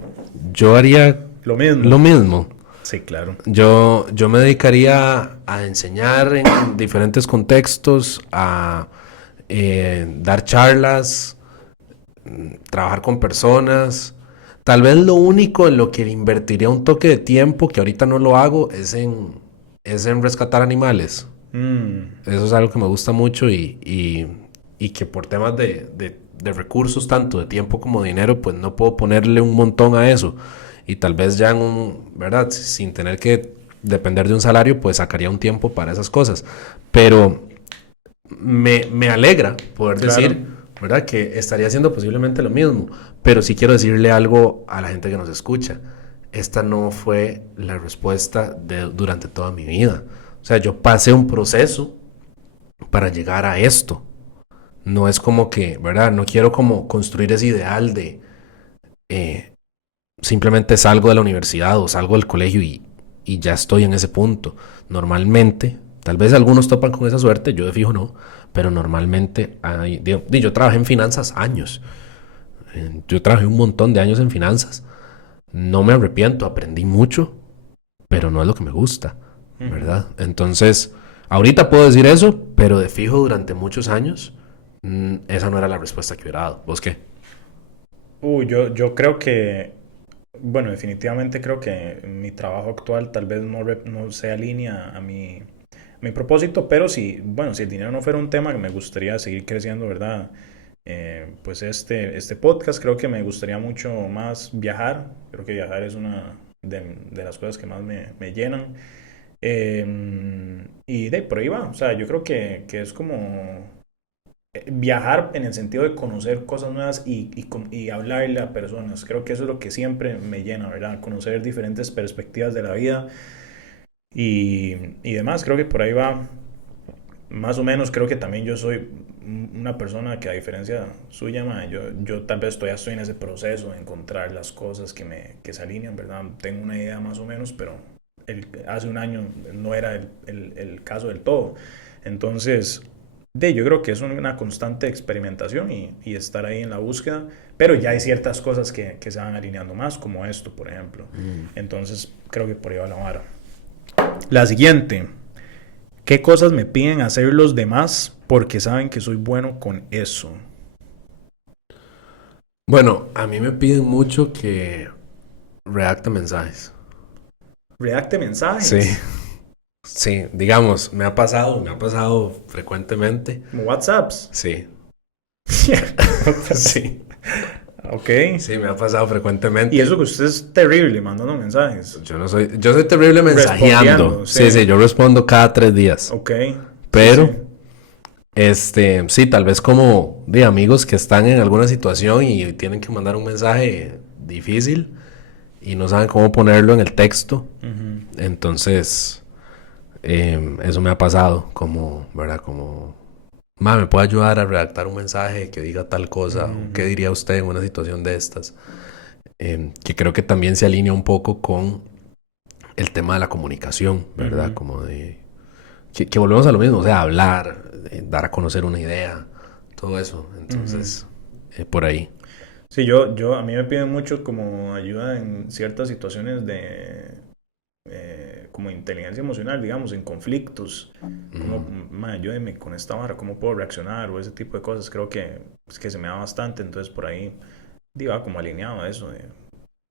yo haría Lo mismo. lo mismo. Sí, claro. Yo me dedicaría a enseñar en diferentes contextos, a dar charlas, trabajar con personas. Tal vez lo único en lo que invertiría un toque de tiempo, que ahorita no lo hago, es en rescatar animales. Mm, Eso es algo que me gusta mucho y que por temas de recursos, tanto de tiempo como de dinero, pues no puedo ponerle un montón a eso. Y tal vez ya ¿verdad? Sin tener que depender de un salario, pues sacaría un tiempo para esas cosas. Pero me alegra poder claro. decir, ¿verdad? Que estaría haciendo posiblemente lo mismo. Pero sí quiero decirle algo a la gente que nos escucha. Esta no fue la respuesta durante toda mi vida. O sea, yo pasé un proceso para llegar a esto. No es como que, ¿verdad? No quiero como construir ese ideal de eh, simplemente salgo de la universidad o salgo del colegio y ya estoy en ese punto. Normalmente, tal vez algunos topan con esa suerte, yo de fijo no, pero normalmente yo trabajé en finanzas años. Yo trabajé un montón de años en finanzas. No me arrepiento, aprendí mucho, pero no es lo que me gusta, Ujú. ¿verdad? Entonces, ahorita puedo decir eso, pero de fijo durante muchos años, esa no era la respuesta que hubiera dado. ¿Vos qué? Yo creo que, bueno, definitivamente creo que mi trabajo actual tal vez no se alinea a mi propósito, pero si, bueno, si el dinero no fuera un tema, me gustaría seguir creciendo, ¿verdad? Pues este podcast creo que me gustaría mucho más viajar. Creo que viajar es una de las cosas que más me llenan. Y de por ahí va. O sea, yo creo que es como viajar en el sentido de conocer cosas nuevas y hablarle a personas. Creo que eso es lo que siempre me llena, ¿verdad? Conocer diferentes perspectivas de la vida y demás. Creo que por ahí va. Más o menos creo que también yo soy una persona que a diferencia suya, ma, yo tal vez todavía estoy en ese proceso de encontrar las cosas que se alinean, ¿verdad? Tengo una idea más o menos, pero hace un año no era el caso del todo. Entonces, yo creo que es una constante experimentación y estar ahí en la búsqueda, pero ya hay ciertas cosas que se van alineando más, como esto, por ejemplo. Entonces, creo que por ahí va la vara. La siguiente. ¿Qué cosas me piden hacer los demás porque saben que soy bueno con eso? Bueno, a mí me piden mucho que redacte mensajes. Redacte Sí, mensajes. sí, digamos, me ha pasado frecuentemente. Como WhatsApps. Sí, Sí. sí, Ok. sí, me ha pasado Y frecuentemente. eso que usted es terrible mandando mensajes. Yo soy terrible mensajeando. Respondiendo, Sí, sí. sí, yo respondo cada 3 días. Ok. Sí, sí. Pero, sí, tal vez como de amigos que están en alguna situación y tienen que mandar un mensaje difícil y no saben cómo ponerlo en el texto. Ujú. Entonces, eso me ha pasado, como, ¿verdad? Como, ma, ¿me puede ayudar a redactar un mensaje que diga tal cosa? ¿O qué Ujú. diría usted en una situación de estas? Que creo que también se alinea un poco con el tema de la comunicación, ¿verdad? Ujú. Como de que volvemos a lo mismo, o sea, hablar, dar a conocer una idea, todo eso. Ujú. Entonces, por ahí. Sí, a mí me piden mucho como ayuda en ciertas situaciones de como inteligencia emocional, digamos, en conflictos. Como, Ujú. ayúdeme con esta vara, cómo puedo reaccionar o ese tipo de cosas. Creo que, pues, que se me da bastante, entonces por ahí va como alineado a eso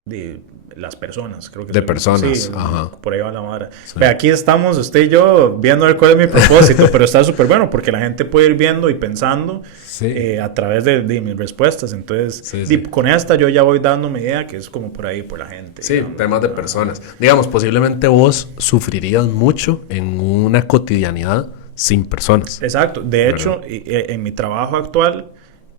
de las personas. Creo que De soy, sí, personas, ajá. por ahí va la vara. Sí. Ve, aquí estamos, usted y yo, viendo a ver cuál es mi propósito, pero está súper bueno porque la gente puede ir viendo y pensando Sí, a través de mis respuestas. Entonces, sí, sí. con esta yo ya voy dando mi idea que es como por ahí, por la gente, Sí, digamos. temas de personas. Digamos, posiblemente vos sufrirías mucho en una cotidianidad sin personas, Exacto. De ¿verdad? hecho, en mi trabajo actual,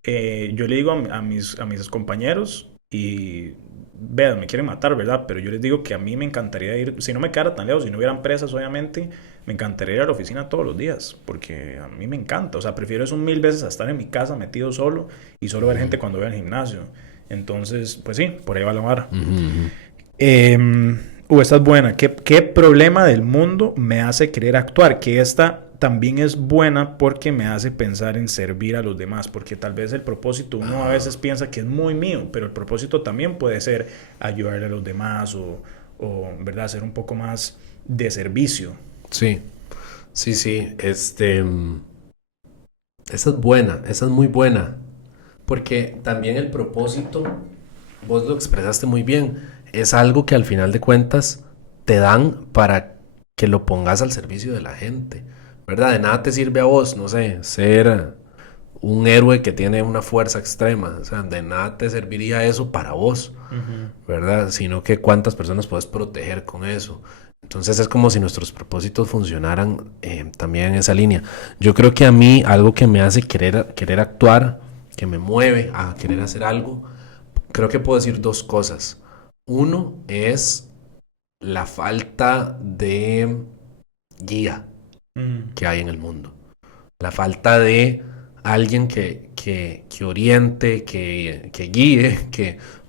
yo le digo a mis compañeros y vean, me quieren matar, ¿verdad? Pero yo les digo que a mí me encantaría ir, si no me quedara tan lejos, si no hubiera empresas, obviamente, me encantaría ir a la oficina todos los días, porque a mí me encanta. O sea, prefiero eso 1000 veces a estar en mi casa metido solo y solo ver gente cuando voy al gimnasio. Entonces, pues sí, por ahí va la vara. Ujú, ujú. Esta es buena. ¿Qué problema del mundo me hace querer actuar? Que esta también es buena porque me hace pensar en servir a los demás, porque tal vez el propósito uno a veces piensa que es muy mío, pero el propósito también puede ser ayudarle a los demás o ¿verdad? Ser un poco más de servicio. Sí, sí, sí. Esa es buena, esa es muy buena. Porque también el propósito, vos lo expresaste muy bien, es algo que al final de cuentas te dan para que lo pongas al servicio de la gente, ¿verdad? De nada te sirve a vos, no sé, ser un héroe que tiene una fuerza extrema, o sea, de nada te serviría eso para vos, Ujú. ¿verdad? Sino que cuántas personas puedes proteger con eso. Entonces es como si nuestros propósitos funcionaran también en esa línea. Yo creo que a mí algo que me hace querer actuar, que me mueve a querer hacer algo, creo que puedo decir dos cosas. Uno es la falta de guía Mm. que hay en el mundo. La falta de alguien que oriente, que guíe,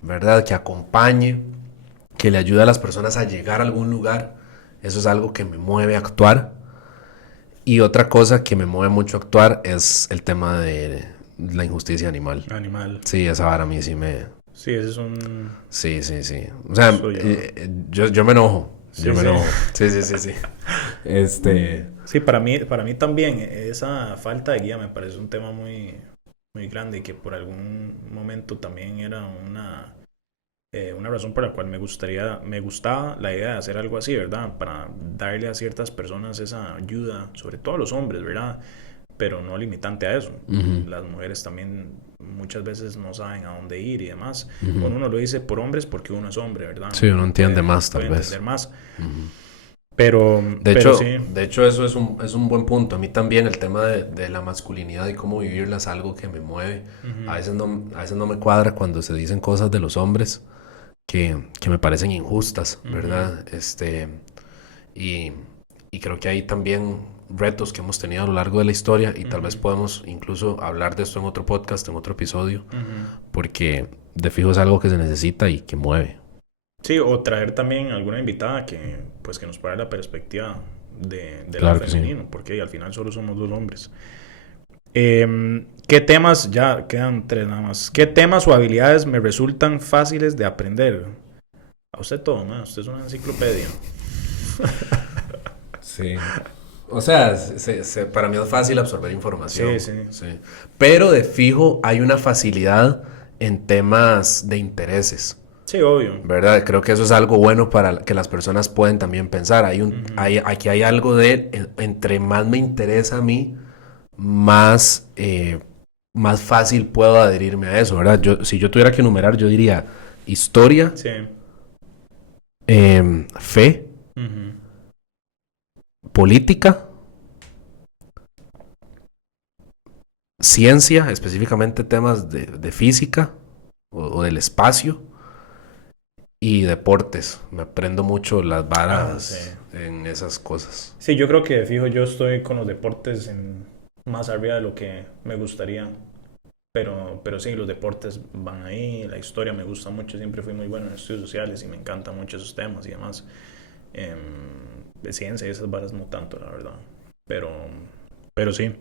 ¿verdad? Que acompañe, que le ayude a las personas a llegar a algún lugar. Eso es algo que me mueve a actuar. Y otra cosa que me mueve mucho a actuar es el tema de la injusticia animal. Animal. Sí, esa vara a mí sí me... Sí, ese es un... Sí, sí, sí. O sea, Soy yo. yo me enojo. Yo Sí, me sí. enojo. Sí, sí, sí, sí. Sí, para mí también esa falta de guía me parece un tema muy, muy grande y que por algún momento también era una razón por la cual me gustaba la idea de hacer algo así, ¿verdad? Para darle a ciertas personas esa ayuda, sobre todo a los hombres, ¿verdad? Pero no limitante a eso. Ujú, Las mujeres también muchas veces no saben a dónde ir y demás. ujú. Bueno, uno lo dice por hombres porque uno es hombre, ¿verdad? Sí, uno Uno entiende más puede tal vez. entender más. Ujú. Pero sí. De hecho, eso es un buen punto. A mí también el tema de la masculinidad y cómo vivirla es algo que me mueve. Ujú, A veces no me cuadra cuando se dicen cosas de los hombres que me parecen injustas, ujú, ¿verdad? Y, y creo que hay también retos que hemos tenido a lo largo de la historia y tal vez ujú, podemos incluso hablar de esto en otro podcast, en otro episodio, ujú. porque de fijo es algo que se necesita y que mueve. Sí, o traer también alguna invitada que, pues, que nos pueda dar la perspectiva del lado Claro que sí. femenino, porque al final solo somos dos hombres. ¿Qué temas, ya quedan tres nada más, qué temas o habilidades me resultan fáciles de aprender? A usted todo, ¿no? Usted es una enciclopedia. Sí. O sea, para mí es fácil absorber Sí, información. sí. Sí. Pero de fijo hay una facilidad en temas de intereses. Sí, obvio. ¿Verdad? Creo que eso es algo bueno para que las personas pueden también pensar. Aquí hay algo de, entre más me interesa a mí, más, más fácil puedo adherirme a eso, ¿verdad? Si yo tuviera que enumerar, yo diría historia, Sí. fe, Ujú. política, ciencia, específicamente temas de física o del espacio, y deportes. Me aprendo mucho las Ah, sí. varas en esas cosas. Sí, yo creo que fijo, yo estoy con los deportes más arriba de lo que me gustaría. Pero sí, los deportes van ahí, la historia me gusta mucho, siempre fui muy bueno en estudios sociales y me encantan mucho esos temas y demás. De ciencia y esas varas no tanto, la verdad. Pero, pero sí.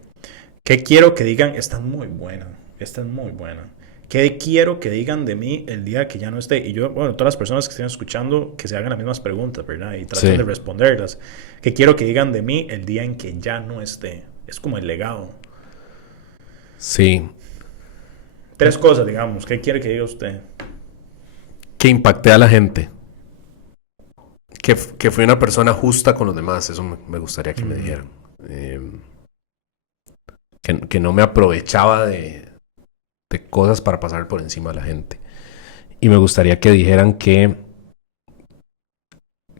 ¿Qué quiero que digan? Esta es muy buena, esta es muy buena. ¿Qué quiero que digan de mí el día que ya no esté? Y yo, bueno, todas las personas que estén escuchando, que se hagan las mismas preguntas, ¿verdad? Y traten Sí, de responderlas. ¿Qué quiero que digan de mí el día en que ya no esté? Es como el legado. sí. Tres cosas, digamos. ¿Qué quiere que diga usted? Que impacté a la gente. Que fui una persona justa con los demás. Eso me gustaría que me Mm, dijeran. Que no me aprovechaba de cosas para pasar por encima de la gente. Y me gustaría que dijeran que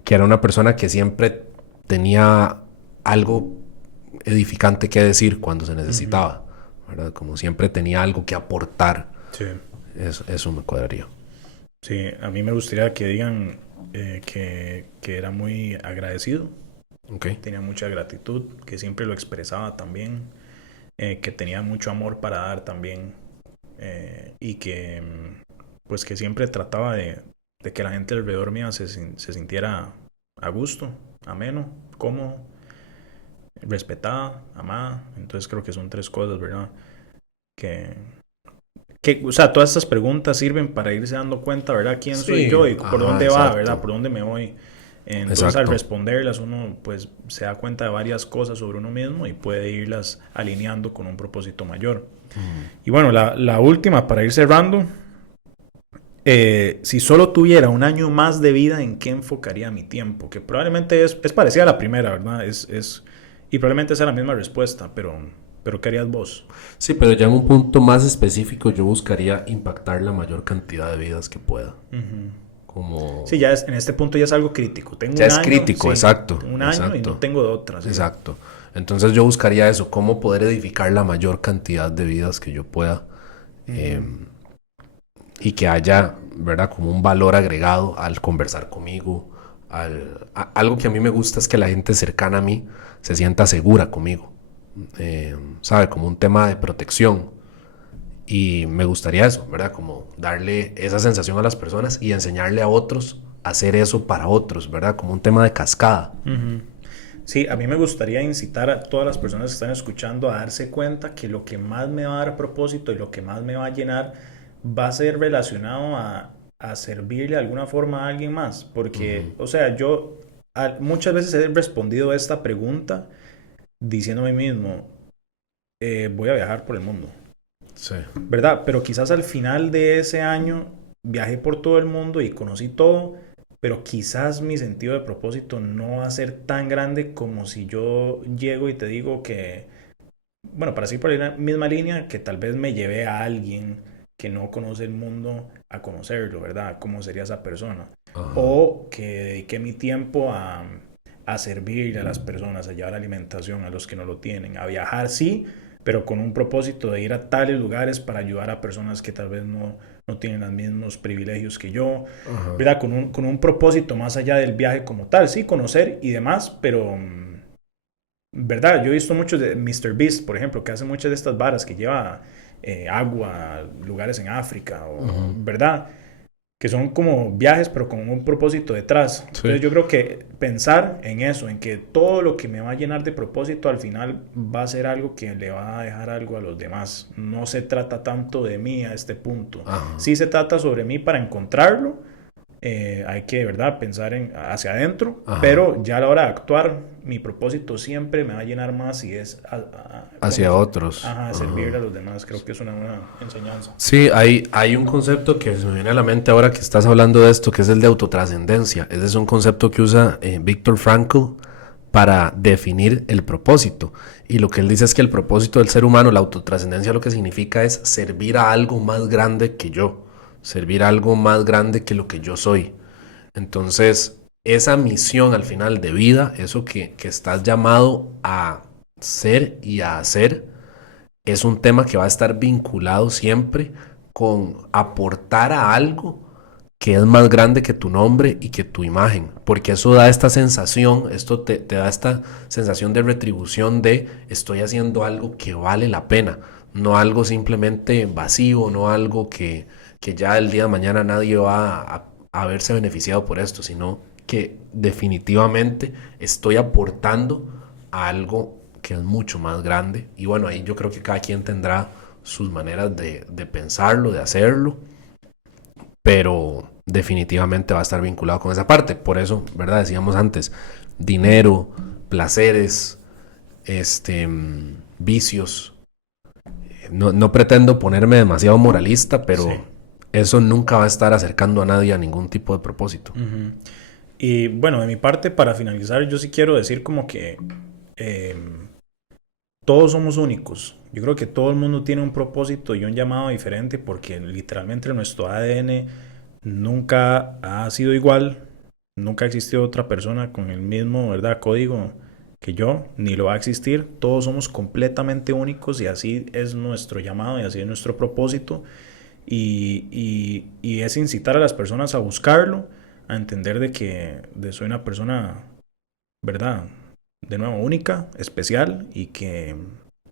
era una persona que siempre tenía algo edificante que decir cuando se ujú. necesitaba, ¿verdad? Como siempre tenía algo que aportar. Sí, Eso me cuadraría. sí. A mí me gustaría que digan que era muy agradecido, ¿Ok? tenía mucha gratitud, que siempre lo expresaba también, que tenía mucho amor para dar también y que pues que siempre trataba de que la gente alrededor mío se sintiera a gusto, ameno, cómodo, respetada, amada. Entonces creo que son tres cosas, ¿verdad? Que, o sea, todas estas preguntas sirven para irse dando cuenta, ¿verdad? ¿Quién soy Sí, yo y por ajá, dónde va, ¿verdad? exacto. ¿Por dónde me voy? Entonces al Exacto. responderlas uno pues se da cuenta de varias cosas sobre uno mismo y puede irlas alineando con un propósito mayor. Mm. Y bueno, la última para ir cerrando, si solo tuviera un año más de vida, ¿en qué enfocaría mi tiempo? Que probablemente es parecida a la primera, ¿verdad? Y probablemente sea la misma respuesta, pero ¿qué harías vos? Sí, pero ya en un punto más específico yo buscaría impactar la mayor cantidad de vidas que pueda. Ujú. Sí, Como... ya en este punto ya es algo crítico. Tengo Ya un es año, crítico, sí, exacto, tengo un año y no exacto, tengo de otra, sí. exacto. Entonces yo buscaría eso, cómo poder edificar la mayor cantidad de vidas que yo pueda, eh, Ujú. y que haya, ¿verdad? Como un valor agregado al conversar conmigo. Algo que a mí me gusta es que la gente cercana a mí se sienta segura conmigo, ¿sabe? Como un tema de protección. Y me gustaría eso, ¿verdad? Como darle esa sensación a las personas y enseñarle a otros a hacer eso para otros, ¿verdad? Como un tema de cascada. Ujú. Sí, a mí me gustaría incitar a todas las personas que están escuchando a darse cuenta que lo que más me va a dar propósito y lo que más me va a llenar va a ser relacionado a servirle de alguna forma a alguien más. Porque, Ujú. o sea, yo muchas veces he respondido a esta pregunta diciendo a mí mismo, voy a viajar por el mundo, Sí. ¿verdad? Pero quizás al final de ese año viajé por todo el mundo y conocí todo, pero quizás mi sentido de propósito no va a ser tan grande como si yo llego y te digo que, bueno, para seguir por la misma línea, que tal vez me llevé a alguien que no conoce el mundo a conocerlo, ¿verdad? ¿Cómo sería esa persona? Ajá. O que dediqué mi tiempo a servir a las personas, a llevar alimentación a los que no lo tienen, a viajar, sí, pero con un propósito de ir a tales lugares para ayudar a personas que tal vez no tienen los mismos privilegios que yo, Ajá. ¿verdad? Con un propósito más allá del viaje como tal, sí, conocer y demás, pero ¿verdad? Yo he visto muchos de Mr. Beast, por ejemplo, que hace muchas de estas varas, que lleva agua a lugares en África, o, Ujú. ¿verdad? que son como viajes, pero con un propósito detrás. Sí. Entonces yo creo que pensar en eso, en que todo lo que me va a llenar de propósito al final va a ser algo que le va a dejar algo a los demás. No se trata tanto de mí a este punto. Ajá. Sí se trata sobre mí para encontrarlo. Hay que, de verdad, pensar hacia adentro, Ajá. pero ya a la hora de actuar, mi propósito siempre me va a llenar más y es hacia otros. Ajá, servirle a los demás. Creo que es una buena enseñanza. Sí, hay un concepto que se me viene a la mente ahora que estás hablando de esto, que es el de autotrascendencia. Ese es un concepto que usa Viktor Frankl para definir el propósito. Y lo que él dice es que el propósito del ser humano, la autotrascendencia, lo que significa es servir a algo más grande que yo, servir a algo más grande que lo que yo soy. Entonces, esa misión al final de vida, eso que estás llamado a ser y a hacer, es un tema que va a estar vinculado siempre con aportar a algo que es más grande que tu nombre y que tu imagen, porque eso da esta sensación, esto te da esta sensación de retribución de estoy haciendo algo que vale la pena, no algo simplemente vacío, no algo que ya el día de mañana nadie va a verse beneficiado por esto, sino que definitivamente estoy aportando a algo que es mucho más grande. Y bueno, ahí yo creo que cada quien tendrá sus maneras de pensarlo, de hacerlo, pero definitivamente va a estar vinculado con esa parte. Por eso, ¿verdad? Decíamos antes, dinero, placeres, vicios. No pretendo ponerme demasiado moralista, pero Sí. eso nunca va a estar acercando a nadie a ningún tipo de propósito. Uh-huh. Y bueno, de mi parte, para finalizar, yo sí quiero decir como que todos somos únicos. Yo creo que todo el mundo tiene un propósito y un llamado diferente porque literalmente nuestro ADN nunca ha sido igual. Nunca ha existido otra persona con el mismo, ¿verdad?, código que yo, ni lo va a existir. Todos somos completamente únicos y así es nuestro llamado y así es nuestro propósito. Y es incitar a las personas a buscarlo, a entender de que soy una persona, ¿verdad?, de nuevo única, especial y que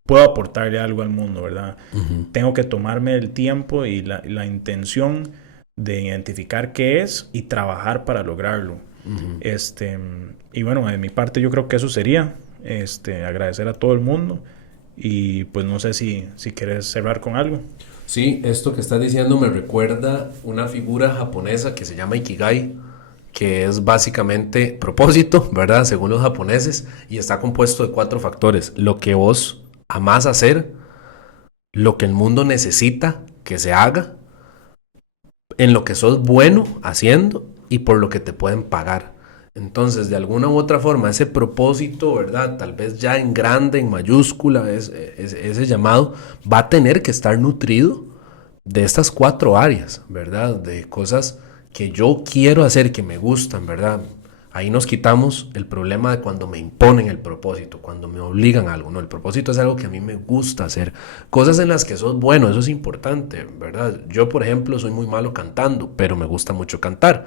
puedo aportarle algo al mundo, ¿verdad? Uh-huh. Tengo que tomarme el tiempo y la intención de identificar qué es y trabajar para lograrlo. Uh-huh. Y bueno, de mi parte yo creo que eso sería, agradecer a todo el mundo y pues no sé si quieres cerrar con algo. Sí, esto que estás diciendo me recuerda una figura japonesa que se llama Ikigai, que es básicamente propósito, ¿verdad? Según los japoneses, y está compuesto de 4 factores. Lo que vos amás hacer, lo que el mundo necesita que se haga, en lo que sos bueno haciendo y por lo que te pueden pagar. Entonces, de alguna u otra forma, ese propósito, ¿verdad? Tal vez ya en grande, en mayúscula, ese llamado va a tener que estar nutrido de estas 4 áreas, ¿verdad? De cosas que yo quiero hacer, que me gustan, ¿verdad? Ahí nos quitamos el problema de cuando me imponen el propósito, cuando me obligan a algo. No, el propósito es algo que a mí me gusta hacer. Cosas en las que sos bueno, eso es importante, ¿verdad? Yo, por ejemplo, soy muy malo cantando, pero me gusta mucho cantar.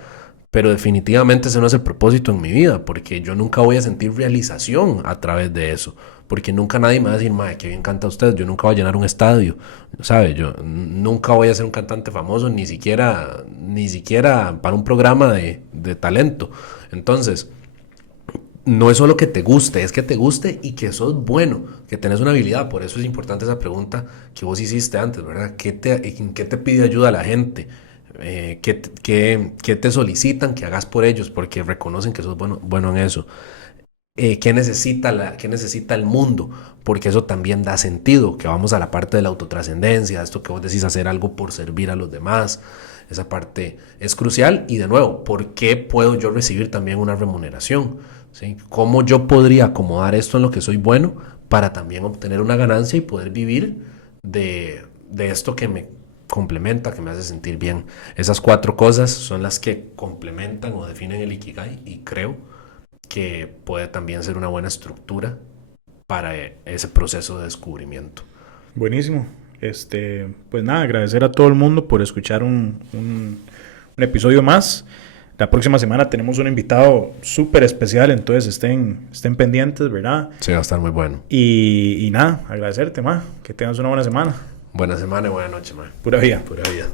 Pero definitivamente ese no es el propósito en mi vida, porque yo nunca voy a sentir realización a través de eso. Porque nunca nadie me va a decir, madre, qué bien canta usted. Yo nunca voy a llenar un estadio, ¿sabe? Yo nunca voy a ser un cantante famoso, ni siquiera para un programa de talento. Entonces, no es solo que te guste, es que te guste y que sos bueno, que tenés una habilidad. Por eso es importante esa pregunta que vos hiciste antes, ¿verdad? ¿En qué te pide ayuda la gente? ¿Qué te solicitan que hagas por ellos? Porque reconocen que sos bueno en eso. ¿Qué necesita el mundo? Porque eso también da sentido, que vamos a la parte de la autotrascendencia, esto que vos decís, hacer algo por servir a los demás. Esa parte es crucial. Y de nuevo, ¿por qué puedo yo recibir también una remuneración? ¿Sí? ¿Cómo yo podría acomodar esto en lo que soy bueno para también obtener una ganancia y poder vivir de esto que me complementa, que me hace sentir bien? Esas 4 cosas son las que complementan o definen el Ikigai, y creo que puede también ser una buena estructura para ese proceso de descubrimiento. Buenísimo. Pues nada, agradecer a todo el mundo por escuchar un episodio más. La próxima semana tenemos un invitado súper especial, entonces estén pendientes, ¿verdad? Sí, va a estar muy bueno. Y nada, agradecerte, ma. Que tengas una buena semana. Buena semana y buena noche, man. Pura vida. Pura vida.